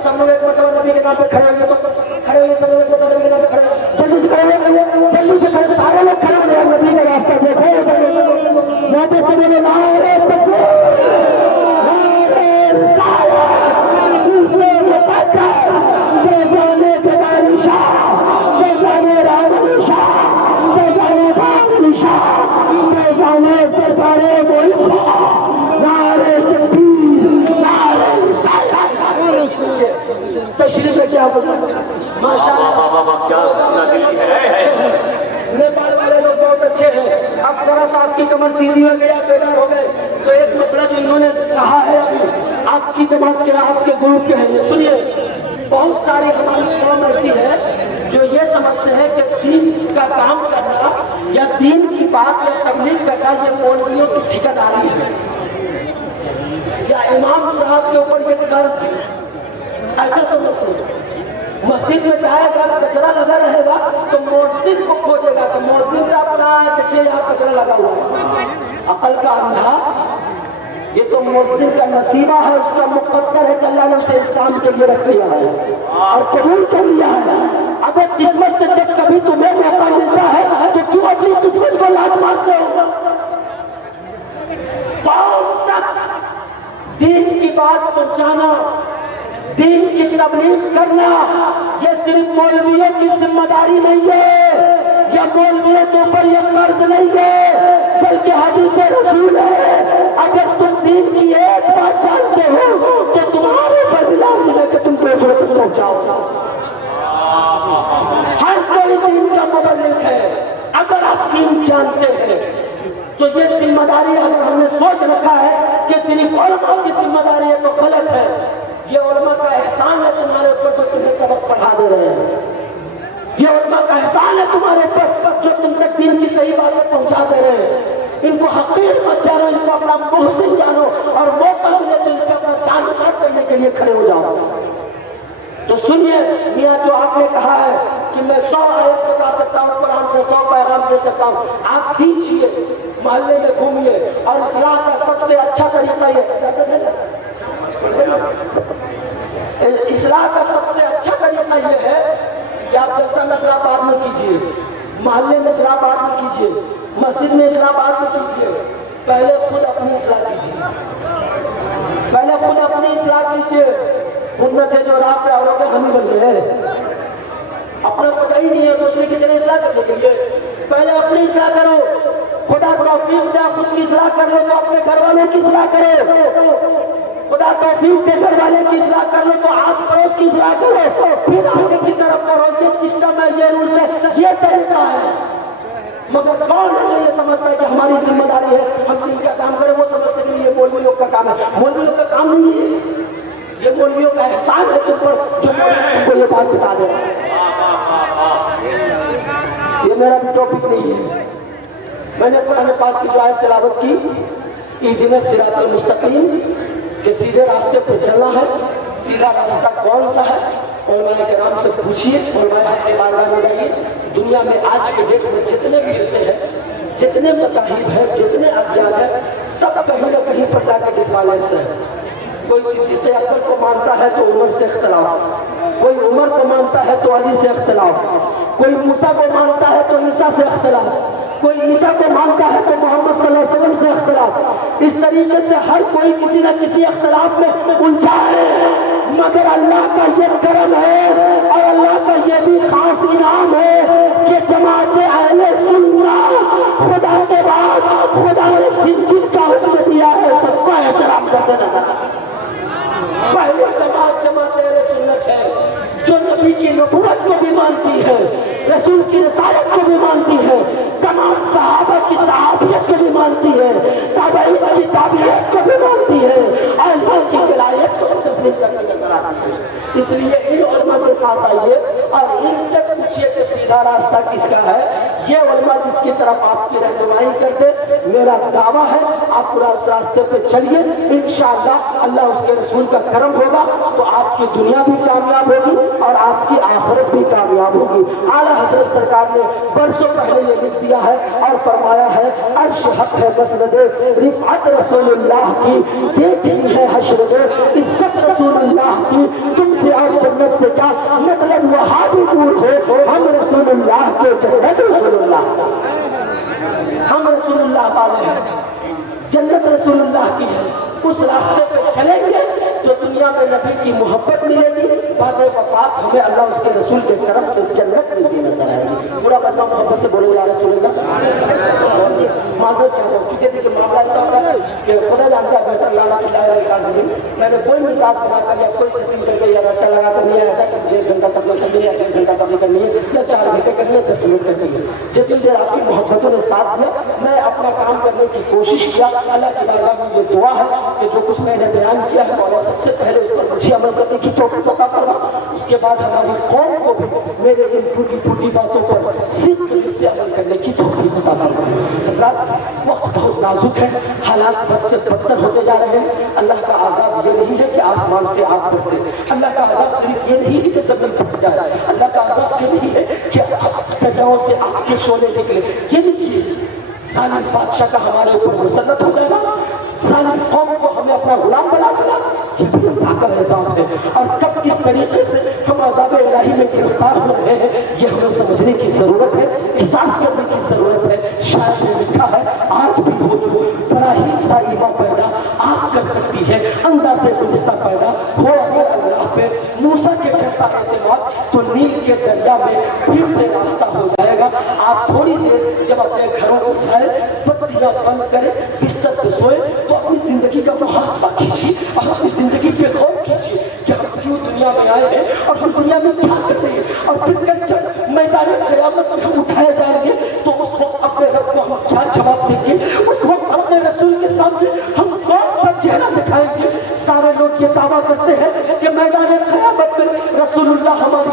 سب لوگ ایک مرتبہ نبی کے نام پہ کھڑے ہوئے تو کھڑے ہوئے، سب لوگ ایک مرتبہ نبی کے نام پہ کھڑے ہوئے، جلدی سے کھڑے ہوئے، جلدی سے کھڑے، سارے لوگ کھڑے ہوئے، نبی کا راستہ دیکھو، یہاں پہ سب نے نعرہ تکبیر، نعرہ رسالت، اس نے بتا جیسانے گدا علی شاہ، جیسانے رام علی شاہ، جیسانے باب علی شاہ، جیسانے سرکار ملک، نعرہ تکبیر، نعرہ رسالت۔ تشریف کیا بتا ماشاءاللہ نیپال والے لوگ بہت اچھے ہیں۔ اب ذرا سا آپ کی کمر سیدھی ہو گئی، آپ بیدار ہو گئے تو ایک مسئلہ جو انہوں نے کہا ہے آپ کی جماعت کے آپ کے گروپ کے ہیں، یہ سنیے۔ بہت ساری ہماری قوم ایسی ہے جو یہ سمجھتے ہیں کہ دین کا کام کرنا یا دین کی بات یا تبلیغ کرنا یہ مولویوں کی ٹھیکیداری ہے یا امام صاحب کے اوپر یہ قرض ہے، ایسا سمجھتے ہیں۔ مسجد میں جائے گا کچرا لگا رہے گا تو مورشد کو کھوجے گا کہ مورشد سے اپنا دیکھیے یہاں کچرا لگا ہوا ہے۔ عقل کا اندھا، یہ تو مورشد کا نصیبہ ہے، اس کا مقدر ہے کہ اللہ نے اسے اسلام کے لیے رکھ لیا ہے اور قبول کر لیا ہے۔ اب قسمت سے جب کبھی تمہیں موقع ملتا ہے تو کیوں اپنی قسمت کو لات مارتے ہو؟ قوم تک دین کی بات پہنچانا، دین کی تبلیغ کرنا یہ صرف مولویوں کی ذمہ داری نہیں ہے، یا مولویوں کے اوپر یہ قرض نہیں ہے، بلکہ حدیث رسول ہے۔ اگر تم دین کی ایک بات جانتے ہو تو تمہارے پر بھی لازم ہے کہ تم دوسروں کو پہنچاؤ۔ ہر کوئی دین کا مبلغ ہے، اگر آپ دین جانتے ہیں تو یہ ذمہ داری اگر ہم نے سوچ رکھا ہے कि सिर्फ उलमा की जिम्मेदारी है तो गलत है। ये उलमा का एहसान है तुम्हारे ऊपर जो तुम्हें सबक पढ़ा दे रहे हैं। ये उलमा का एहसान है तुम्हारे ऊपर जो तुम तक दीन की सही बातें पहुंचा दे रहे हैं। इनको हकीर मत जानो, इनको अपना मोहसिन जानो और मौका मिले तो इनके अपना जान साथ करने के लिए खड़े हो जाओ। तो सुनिए मियाँ, जो आपने कहा है कि मैं 100 आयत बता सकता हूँ, कुरान से 100 पैगाम दे सकता हूँ, आप दीजिए, मोहल्ले में घूमिए और इस्लाम का सबसे अच्छा तरीका ये इस्लाम का सबसे अच्छा तरीका ये है कि आप जलसा में इस्लाम बाद में कीजिए, मोहल्ले में इस्लाम बाद में कीजिए, मस्जिद में इस्लाम बाद में कीजिए। पहले खुद अपनी इस्लाह कीजिए, पहले खुद अपनी इस्लाह कीजिए। खुद न थे जो राह पे औरों हम ही बन गए, अपना पता ही नहीं है दूसरे की चले इस्लाह करने के लिए। पहले अपनी इस्लाह करो, खुदा तौफीक दे खुद की इस्लाह कर लो तो अपने घर वालों की इस्लाह करो। खुदा तौफीक दे घर वाले की इस्लाह कर लो तो आस पड़ोस की इस्लाह करो, फिर आगे की तरफ करो। ये सिस्टम है, ये रूल्स है, ये तरीका है। मगर कौन है जो ये समझता है कि हमारी जिम्मेदारी है हम दिन का काम करें? वो समझते हैं ये मौलवी लोग का काम है। मौलवी लोग का काम नहीं है, ये मौलवियों का एहसान है तुम पर जो तुमको ये बात बता दे रहा है। ये मेरा भी टॉपिक नहीं है। मैंने कुरान पाक की जो आयत तिलावत की, इहदिना सिरातल मुस्तकीम, कि सीधे रास्ते पर चलना है। सीधा रास्ता कौन सा है? उलमाए किराम से पूछिए, उलमाए के बारगाह में जाइए। दुनिया में आज के डेट में जितने भी रहते हैं, जितने मज़ाहिब हैं, जितने अदयान हैं, सब कहीं न कहीं पर जाकर इस वाले से है। कोई सिद्दीक़ अकबर को मानता है तो उमर से इख्तिलाफ, कोई उमर को मानता है तो अली से इख्तिलाफ, कोई मूसा को मानता है तो ईसा से इख्तिलाफ, कोई ईसा को मानता है तो मोहम्मद सल्लल्लाहु अलैहि वसल्लम से इख्तिलाफ। इस तरीके से हर कोई किसी न किसी इख्तिलाफ में उलझा है। मगर अल्लाह का ये करम है और अल्लाह का ये भी खास इनाम है कि जमात अहले सुन्नत खुदा के बाद खुदा ने जिन जिन का हुक्म दिया है सबका एहतराम करते नजर। पहली जमात अहले सुन्नत है जो नबी की नबूवत को भी मानती है, रसूल की रिसालत को भी मानती है, तमाम सहाबा की सहाबियत को भी मानती है, ताबईन की ताबीयत को भी मानती है, अल्लाह की विलायत को तस्लीम करके नजर आती है। इसलिए इन उलमा के पास आइए और इनसे पूछिए कि सीधा रास्ता किसका है। ये उलमा जिसकी तरफ आपकी रहनुमाई कर दे, मेरा दावा है आप पूरा उस रास्ते पे चलिए, इंशाअल्लाह अल्लाह उसके रसूल का करम होगा तो आपकी दुनिया भी कामयाब होगी और आपकी आखिरत भी कामयाब होगी। आला हजरत सरकार ने बरसों पहले ये लिख दिया है और फरमाया है, अर्श हक है मसनद रिफअत रसूलुल्लाह की, देखी है हश्र में इज्जत रसूलुल्लाह की, तुमसे और जन्नत से क्या मतलब, वहां भी दूर हो हम रसूलुल्लाह के जन्नत रसूलुल्लाह, हम रसूलुल्लाह वाले हैं, जन्नत रसूलुल्लाह की है। उस रास्ते पे चलेंगे तो दुनिया में नबी की मोहब्बत मिलेगी, बाद वफात हमें अल्लाह उसके रसूल के तरफ से जन्नत मिलती नजर आएगी। पूरा बंदा मोहब्बत से बोले या रसूलुल्लाह। माजरत क्या हो चुके थे कि मामला ऐसा होता है कि खुदा जानता है बेहतर लाला मैंने कोई मिजाज बना कर या कोई सेटिंग करके या रट्टा लगा कर नहीं आया कि 1 घंटा तक करनी है, 1 घंटा तक करनी है या 4 घंटे करनी है, 10 मिनट करनी है। जितनी देर आपकी मोहब्बतों ने साथ दिया, मैं अपना काम करने की कोशिश किया। अल्लाह की बारगाह में ये दुआ है कि जो कुछ मैंने बयान किया है मौला सबसे पहले उस पर मुझे अमल करने की तौफीक अता फरमा। उसके बाद हमारी कौम को भी मेरे इन टूटी फूटी बातों पर सिर्फ दिल से अमल करने की तौफीक अता फरमा। हज़रात, वक्त बहुत नाजुक है, हालात बद से बदतर होते जा रहे हैं। अल्लाह का आज़ाब ये नहीं है कि आसमान से आग बरसे, अल्लाह का आज़ाब सिर्फ ये नहीं है कि ज़मीन फट जाए, अल्लाह का आज़ाब ये नहीं है कि दरियाओं से आग के शोले निकले, ये नहीं है जालिम बादशाह का हमारे ऊपर मुसल्लत हो जाएगा, जालिम कौम को हमें अपना गुलाम बना देगा, ये भी अल्लाह का निज़ाम है। और कब किस तरीके से हम अज़ाब इलाही में गिरफ्तार हो रहे हैं ये हमें समझने की ज़रूरत है, एहसास करने की ज़रूरत है। शायद ये लिखा है आज भी हो जो बड़ा ही साइबा पैदा आग कर सकती है, अंधा से गुलिस्ता पैदा हो अगर अल्लाह पे मूसा के जैसा एतमाद तो नील के दरिया में फिर से रास्ता हो जाएगा। आप थोड़ी देर जब अपने घरों को जाए, बत्तियां बंद करें, बिस्तर पे सोए तो अपनी जिंदगी का मुहासबा कीजिए और अपनी जिंदगी पे गौर कीजिए कि हम क्यों दुनिया में आए हैं और हम दुनिया में क्या करते हैं। और फिर जब मैदान क़यामत में हम उठाए जाएंगे तो उस वक्त अपने रब को हम क्या जवाब देंगे, उस वक्त अपने रसूल के सामने हम कौन सा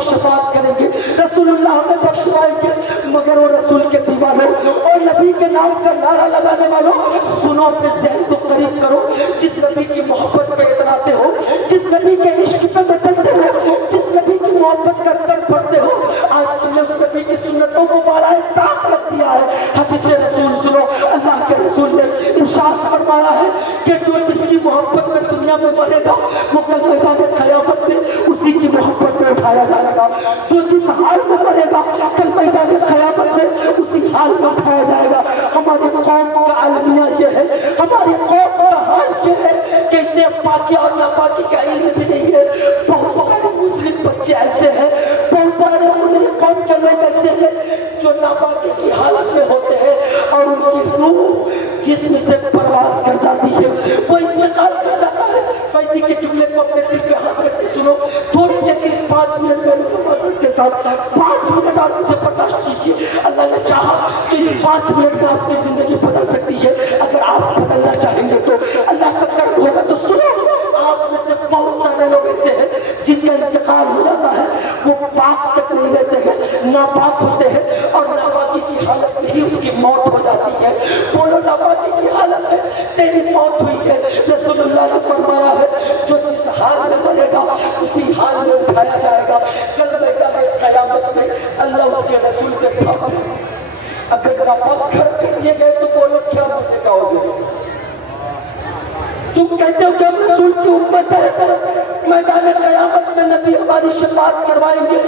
शफाअत करेंगे, रसूलुल्लाह हमें बख्शवाएंगे। मगर वो रसूल के दीवानों और नबी के नाम का नारा लगाने वालों, सुनो, अपने ज़हन को करीब करो। जिस नबी की मोहब्बत पे इतराते हो, जिस नबी के इश्क पे मचलते हो, जिस नबी की मोहब्बत करते पढ़ते हो, आज तुमने उस नबी की सुन्नतों को बालाए ताक रख दिया है। हदीस रसूल सुनो, अल्लाह के रसूल ने इरशाद फरमाया है कि जो जिसकी मोहब्बत में दुनिया में मरेगा वो कल मैदान क़यामत में उसी की मोहब्बत में उठाया जाएगा। जो जिस हाल में मरेगा कल मैदान क़यामत में उसी हाल में उठाया जाएगा। हमारी कौम का अलमिया ये है, हमारी कौम का हाल ये है कि इसे पाकी और नापाकी का इल्म भी नहीं है। बहुत सारे मुस्लिम बच्चे ऐसे हैं, बहुत सारे उन्हीं कौम के लोग ऐसे हैं जो नापाकी की हालत में होते हैं और उनकी रूह जिस्म से परवास कर जाती है, वो इंतकाल कर जाता है। पैसे के जुमले को अपने दिल पे हाथ रख के सुनो, थोड़ी देर के 5 मिनट में के साथ 5 मिनट आप मुझे बर्दाश्त कीजिए। अल्लाह ने चाहा तो इस 5 मिनट में आपकी जिंदगी बदल सकती है। अगर आप बदलना चाहेंगे तो अल्लाह का कर्म होगा। तो सुनो, आप में से बहुत सारे लोग ऐसे हैं जिनका इंतकाल हो जाता है, वो पाक तक नहीं रहते हैं, नापाक होते हैं और नापाकी की हालत में ही उसकी मौत हो जाती है। बोलो, नापाकी की हालत में तेरी मौत हुई है। रसूलुल्लाह ने फरमाया है जो जिस हाल में मरेगा उसी हाल में उठाया जाएगा। कल मैदान क़यामत में अल्लाह उसके रसूल के सामने अगर नापाक कर दिए गए तो बोलो क्या बोलेगा होगा? तुम कहते हो कि हम रसूल की उम्मत है, मैदान क़यामत में नबी हमारी शफाअत करवाएंगे।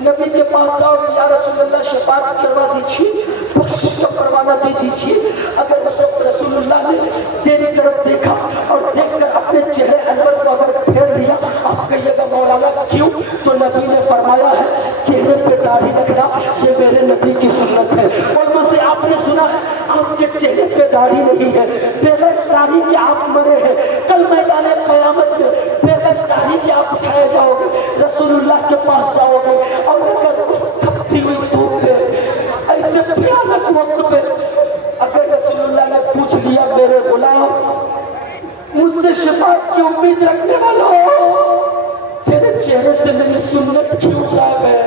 नबी के पास जाओगे, या रसूलुल्लाह शफाअत करवा दीजिए, बख्शिश का परवाना दे दीजिए। अगर उस वक्त रसूलुल्लाह ने तेरी तरफ देखा और देखकर अपने चेहरे अनवर को अगर फेर दिया, आप कहिएगा मौलाना क्यों? तो नबी ने फरमाया है चेहरे पे दाढ़ी रखना ये मेरे नबी की सुन्नत है। उलमा से आपने सुना है आपके चेहरे पे दाढ़ी नहीं है, बगैर दाढ़ी के आप मरे हैं। कल मैदान क़यामत में बगैर दाढ़ी के आप उठाए जाओगे, रसूलुल्लाह के पास जाओगे और अगर उस थकती हुई धूप में ऐसे भयानक वक्त पे अगर रसूलुल्लाह ने पूछ लिया मेरे गुलाम मुझसे शफाअत की उम्मीद रखने वाला हो, तेरे चेहरे से मेरी सुन्नत क्यों गायब है?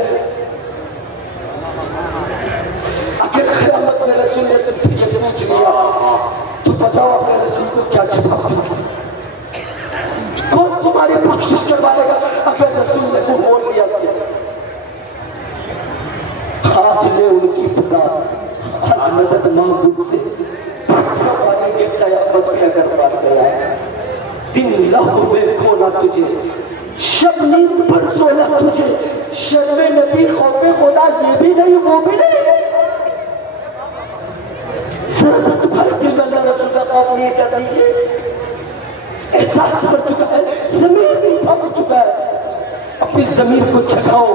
आखिर क़यामत में रसूल ने तुमसे ये पूछ लिया तो बताओ अपने रसूल को क्या जवाब दोगे? कौन तुम्हारी बख्शिश करवाएगा अगर रसूल ने वो बोल लिया? आज मैं उनकी खुदा आज मदद मांगू से के क़यामत में अगर बात गया दिन लहू में खोना तुझे, शब नींद पर सोना तुझे, शर्म नबी खौफे खुदा ये भी नहीं वो भी नहीं। तुम्हारे दिल में अल्लाह रसूल का खौफ नहीं कर रही है, एहसास बढ़ चुका है, ज़मीर भी थम चुका है। अपनी ज़मीर को जगाओ,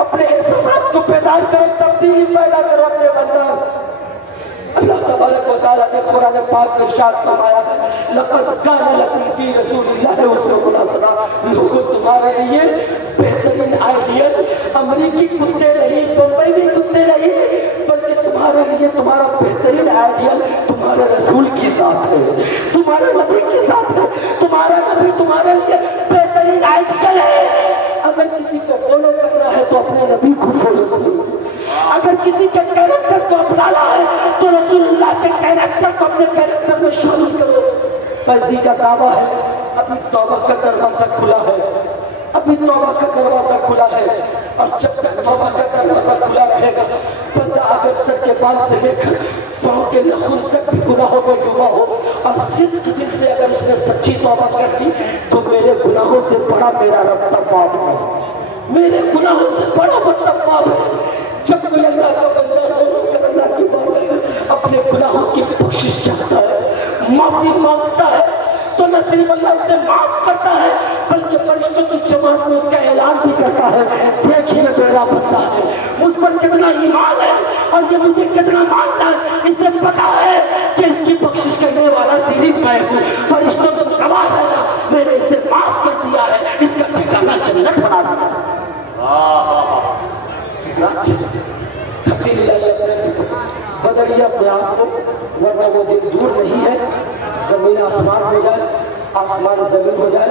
अपने एहसास को पैदा करो, तब्दीली पैदा करो अपने अंदर। अल्लाह तबारक व तआला ने कुरान पाक में इरशाद फरमाया है लक़द कान लकुम फी रसूलिल्लाहि उस्वतुन हसना। लोगों तुम्हारे लिए बेहतरीन आइडियल अमरीकी कुत्ते नहीं, बम्बई भी कुत्ते नहीं, बल्कि तुम्हारे लिए तुम्हारा बेहतरीन आइडियल तुम्हारे रसूल के साथ है, तुम्हारे नबी के साथ है। तुम्हारा नबी तुम्हारे लिए बेहतरीन आइडियल है। अगर किसी को फॉलो करना है तो अपने नबी को फॉलो करो। अगर किसी के कैरेक्टर को अपनाना है तो रसूलुल्लाह के कैरेक्टर को अपने कैरेक्टर में शामिल करो। फैजी का दावा है अभी तौबा का दरवाजा खुला है, अभी तौबा का दरवाजा खुला है और जब तक तौबा का दरवाजा खुला रहेगा बंदा अगर सर के बाल से लेकर पाँव के नाखून तक भी गुनाहों में डूबा हो और सिर्फ दिल से अगर उसने सच्ची तौबा कर दी तो मेरे गुनाहों से बड़ा मेरा रब तवाब है, मेरे गुनाहों से बड़ा तवाब है। जब कोई अल्लाह का बंदा रोकर अल्लाह की बात में अपने गुनाहों की बख्शिश चाहता है, माफी मांगता है तो न सिर्फ अल्लाह उसे माफ करता है बल्कि फरिश्तों की जमात में उसका ऐलान भी करता है देखिए मेरा बंदा है, मुझ पर कितना ईमान है और ये मुझे कितना मानता है, इसे पता है कि इसकी बख्शिश करने वाला सिर्फ मैं हूँ। फरिश्तों को गवाह है ना मैंने इसे माफ कर दिया है, इसका ठिकाना जन्नत बना दिया। बदलिए अपने आप को वरना वो दिन दूर नहीं है, जमीन आसमान हो जाए, आसमान जमीन हो जाए।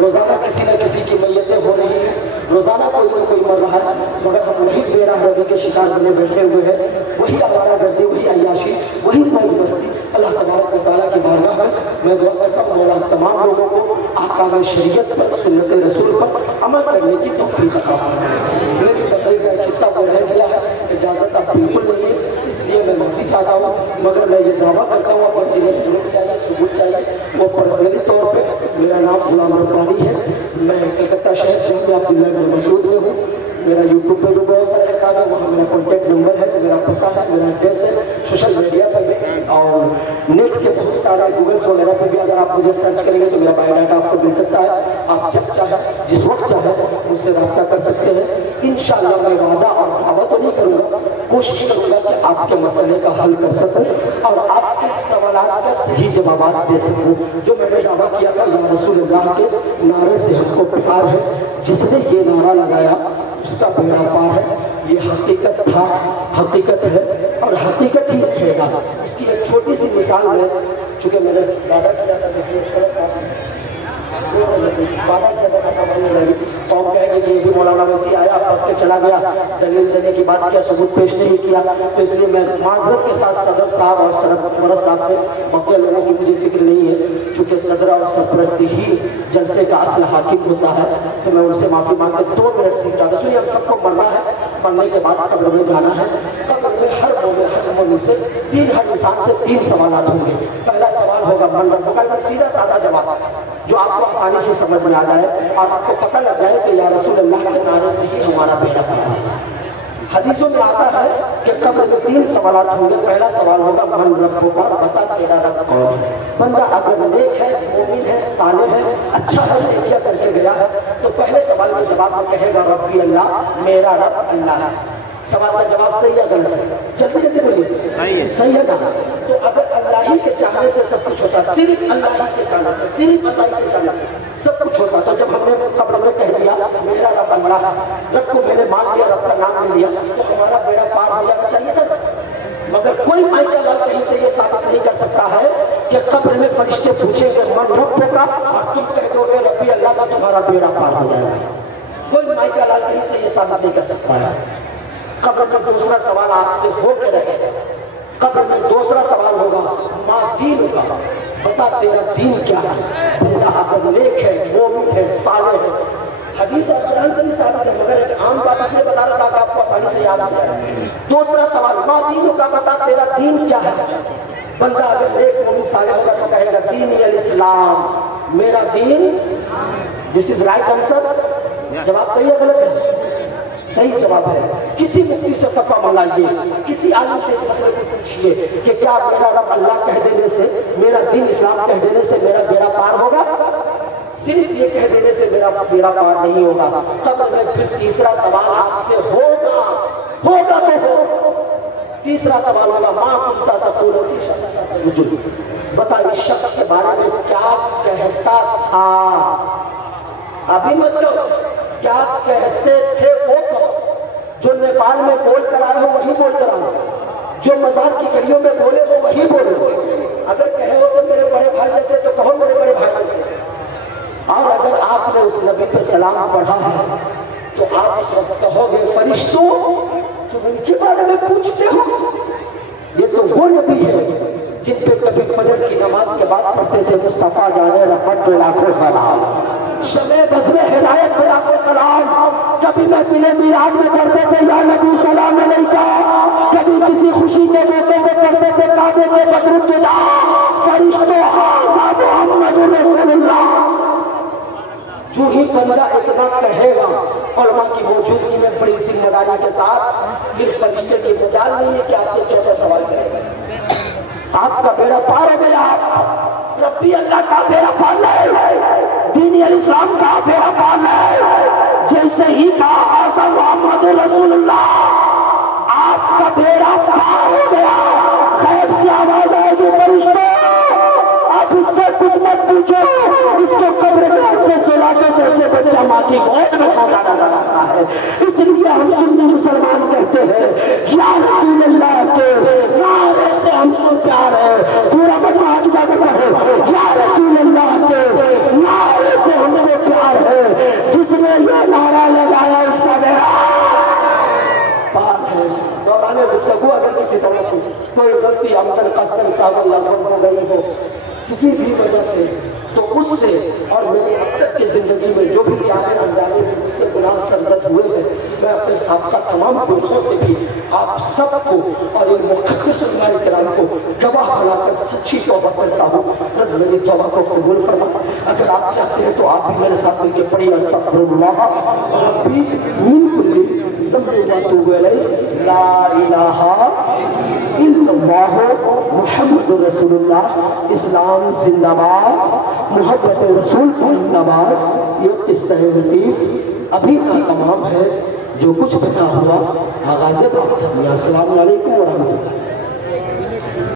रोजाना किसी न किसी की मैयतें हो रही है, रोजाना कोई ना कोई मर रहा है, मगर हम वही बेरादरी के शिकार बने बैठे हुए हैं, वही आवारा गर्दी, वही अय्याशी, वही मौज मस्ती। अल्लाह तबारक व तआला की बारगाह में मैं दुआ करता हूँ मौला तमाम लोगों को आकाम शरीयत पर, सुन्नत रसूल पर अमल करने की तौफीक अता फरमाए। मेरी बकरी का एक हिस्सा वो रह गया है, इजाज़त अब बिल्कुल नहीं है, इसलिए मैं माफ़ी चाहता हूँ, मगर मैं ये दावा करता हूँ पर जिन्हें जुनून चाहिए, सबूत चाहिए, वो पर्सनली तौर पर मेरा नाम गुलाम रब्बानी है, मैं कलकत्ता शहर जामिया अब्दुल्ला बिन मसूद में हूँ। मेरा यूट्यूब पे भी बहुत सारे काम है, वहाँ मेरा कॉन्टैक्ट नंबर है, मेरा पता है, मेरा एड्रेस है, सोशल मीडिया पर भी और नेट के बहुत सारे गूगल्स वगैरह पर भी अगर आप मुझे सर्च करेंगे तो मेरा बायोडाटा आपको मिल सकता है। आप जब चाहे जिस वक्त चाहे मुझसे रब्ता कर सकते हैं। इंशाअल्लाह मैं वादा और दावा तो नहीं करूँगा, कोशिश करूँगा कि आपके मसले का हल कर सकूँ और आपके सवालात का सही जवाब दे सकूँ। जो मैंने दावा किया था या रसूलुल्लाह के नारे से हमको प्यार है, जिसने ये नारा लगाया उसका बेड़ा पार है। ये हकीकत था, हकीकत है और हकीकत ही रहेगा। उसकी एक छोटी सी मिसाल है, चूँकि मैंने दादा किया था तो हम कहेंगे कि ये भी मौलाना वैसी आया, पढ़ के चला गया, दलील देने की बात किया, सबूत पेश नहीं किया। तो इसलिए मैं माजरत के साथ सदर साहब और सरपरस्त साहब से, बाकी लोगों की मुझे फिक्र नहीं है, क्योंकि सदर और सरपरस्ती ही जलसे का असल हाकिम होता है। तो मैं उनसे माफ़ी मांग के 2 मिनट से स्टार्ट। सुनिए, हम सबको मरना है, मरने के बाद कब्र में जाना है। कब्र में हर मोमिन से हर इंसान से 3 सवाल होंगे। पहला सवाल होगा मन रब्बुका का, सीधा साधा जवाब जो आपको आसानी से समझ में आ जाए और आपको पता लग जाए कि या रसूलुल्लाह के नारे से ही हमारा बेड़ा पार है। हदीसों में आता है कि कब्र में 3 सवाल होंगे। पहला सवाल होगा मन रब्बुका, बता तेरा रब कौन है। बंदा अगर नेक है, मोमिन है, सालिह है, अच्छा है, नेकिया करके गया है, तो पहले सवाल के जवाब में कहेगा रब्बी अल्लाह, मेरा रब अल्लाह है। सवाल का जवाब सही है गलत है? जल्दी जल्दी बोलिए। सही है। सही है ना? तो अगर अल्लाह ही के चाहने से सब कुछ होता, सिर्फ अल्लाह ही के चाहने से, सिर्फ अल्लाह ही के चाहने से सब कुछ होता, तो जब हमने कब्र में कह दिया मेरा रब अल्लाह है, रब को मैंने मान लिया, रब का नाम ले लिया, तो हमारा बेड़ा पार हो जाना चाहिए था। मगर कोई माइकल लाल कहीं से ये साबित नहीं कर सकता है कि कब्र में फरिश्ते पूछेंगे मन रब का और तुम कह दोगे रब्बी अल्लाह का, तुम्हारा बेड़ा पार हो जाएगा। कोई माइकल लाल कहीं से ये साबित नहीं कर सकता है। कब्र में दूसरा सवाल आपसे हो के रहेगा। कब्र में दूसरा सवाल होगा माँ दीन का, बता तेरा दीन क्या है। बंदा अगर नेक है, मोमिन है, सालिह है, हदीस और कुरान से भी साबित है, मगर एक आम बात इसलिए बता रहा था कि आपको आसानी से याद आ जाए। दूसरा सवाल माँ दीन का, बता तेरा दीन क्या है। बंदा अगर नेक, मोमिन, सालिह होगा तो कहेगा दीन इस्लाम, मेरा दीन। This is right answer. जवाब सही है गलत है? सही जवाब है। किसी मुफ्ती से फतवा मंगाइए, किसी आलिम से इस मसले को पूछिए कि क्या मेरा रब अल्लाह कह देने से, मेरा दीन इस्लाम कह देने से मेरा बेड़ा पार होगा? सिर्फ ये कह देने से मेरा बेड़ा पार नहीं होगा। तब मैं फिर तीसरा सवाल आपसे होगा तो हो। तीसरा सवाल होगा माँ कुत्ता तकूल, बता इस शख्स के बारे में क्या कहता था। अभी मतलब क्या कहते थे वो कहो। जो नेपाल में बोल कर आए हो वही बोल कर आओ, जो मजार की गलियों में बोले हो वही बोलो। अगर कहे हो तो मेरे बड़े भाई जैसे तो कहो मेरे बड़े भाई जैसे। और अगर आपने उस नबी पे सलाम पढ़ा है तो आप उस वक्त कहोगे फरिश्तों तुम उनके बारे में पूछते हो। ये तो वो नबी है जिन पे कभी फजर की नमाज के बाद पढ़ते थे मुस्तफा जाने रहमत लाखों सलाम, शमे बज़्र हिदायत पे आपको सलाम। कभी मैं पिले मिलाद में करते थे या नबी सलाम अलैका, कभी किसी खुशी के मौके पे करते थे काबे के बदरुद तुझा। फरिश्तों हाज़ा मुहम्मद रसूलुल्लाह। जो ही बंदा इतना कहेगा उलमा की मौजूदगी में बड़ी जिम्मेदारी के साथ, फिर फरिश्ते की मजाल नहीं है कि आपसे चौथा सवाल करेगा। आपका बेड़ा पार हो गया। रब्बी अल्लाह का बेड़ा पार नहीं, दीन इस्लाम का बेड़ा पार नहीं। जैसे ही कहा आसा मोहम्मद रसूलुल्लाह, आपका बेड़ा पार हो गया। खैर से आवाज आएगी फरिश्तों आप इससे कुछ मत पूछो, इसको कब्र में ऐसे सुला के जैसे बच्चा माँ की गोद में सजा डाला है। इसलिए हम सुन्नी मुसलमान कहते हैं या रसूलुल्लाह के नारे से हमको प्यार है। पूरा मजमा जुदा करता है या रसूलुल्लाह के नारे से हमको प्यार है। जिसने ये नारा लगाया कोई गलती आमदन कस्तन सावन लागन हो गई हो किसी भी वजह से, तो उससे और मेरी अब तक की जिंदगी में जो भी जाने अनजाने में मुझसे गुनाह सरजद हुए हैं, मैं अपने साथ का तमाम गुनाहों से भी आप सबको और इन मुक़द्दस उलमाए किराम को गवाह बनाकर सच्ची तौबा करता हूँ। रब मेरी तौबा को कबूल फरमा। अगर आप चाहते हैं तो आप भी मेरे साथ मिलकर पढ़िए अस्तग़फिरुल्लाह रब्बी मिन कुल्ली ज़ंबिन व अतूबु इलैह ला इलाहा इल्लल्लाह मुहम्मदुर रसूलुल्लाह। इस्लाम जिंदाबाद, मोहब्बत रसूल जिंदाबाद। ये किस्सा लतीफ़ अभी का तमाम है, जो कुछ बता हुआ आगाज़ बात। अस्सलामु अलैकुम व रहमतुल्लाह।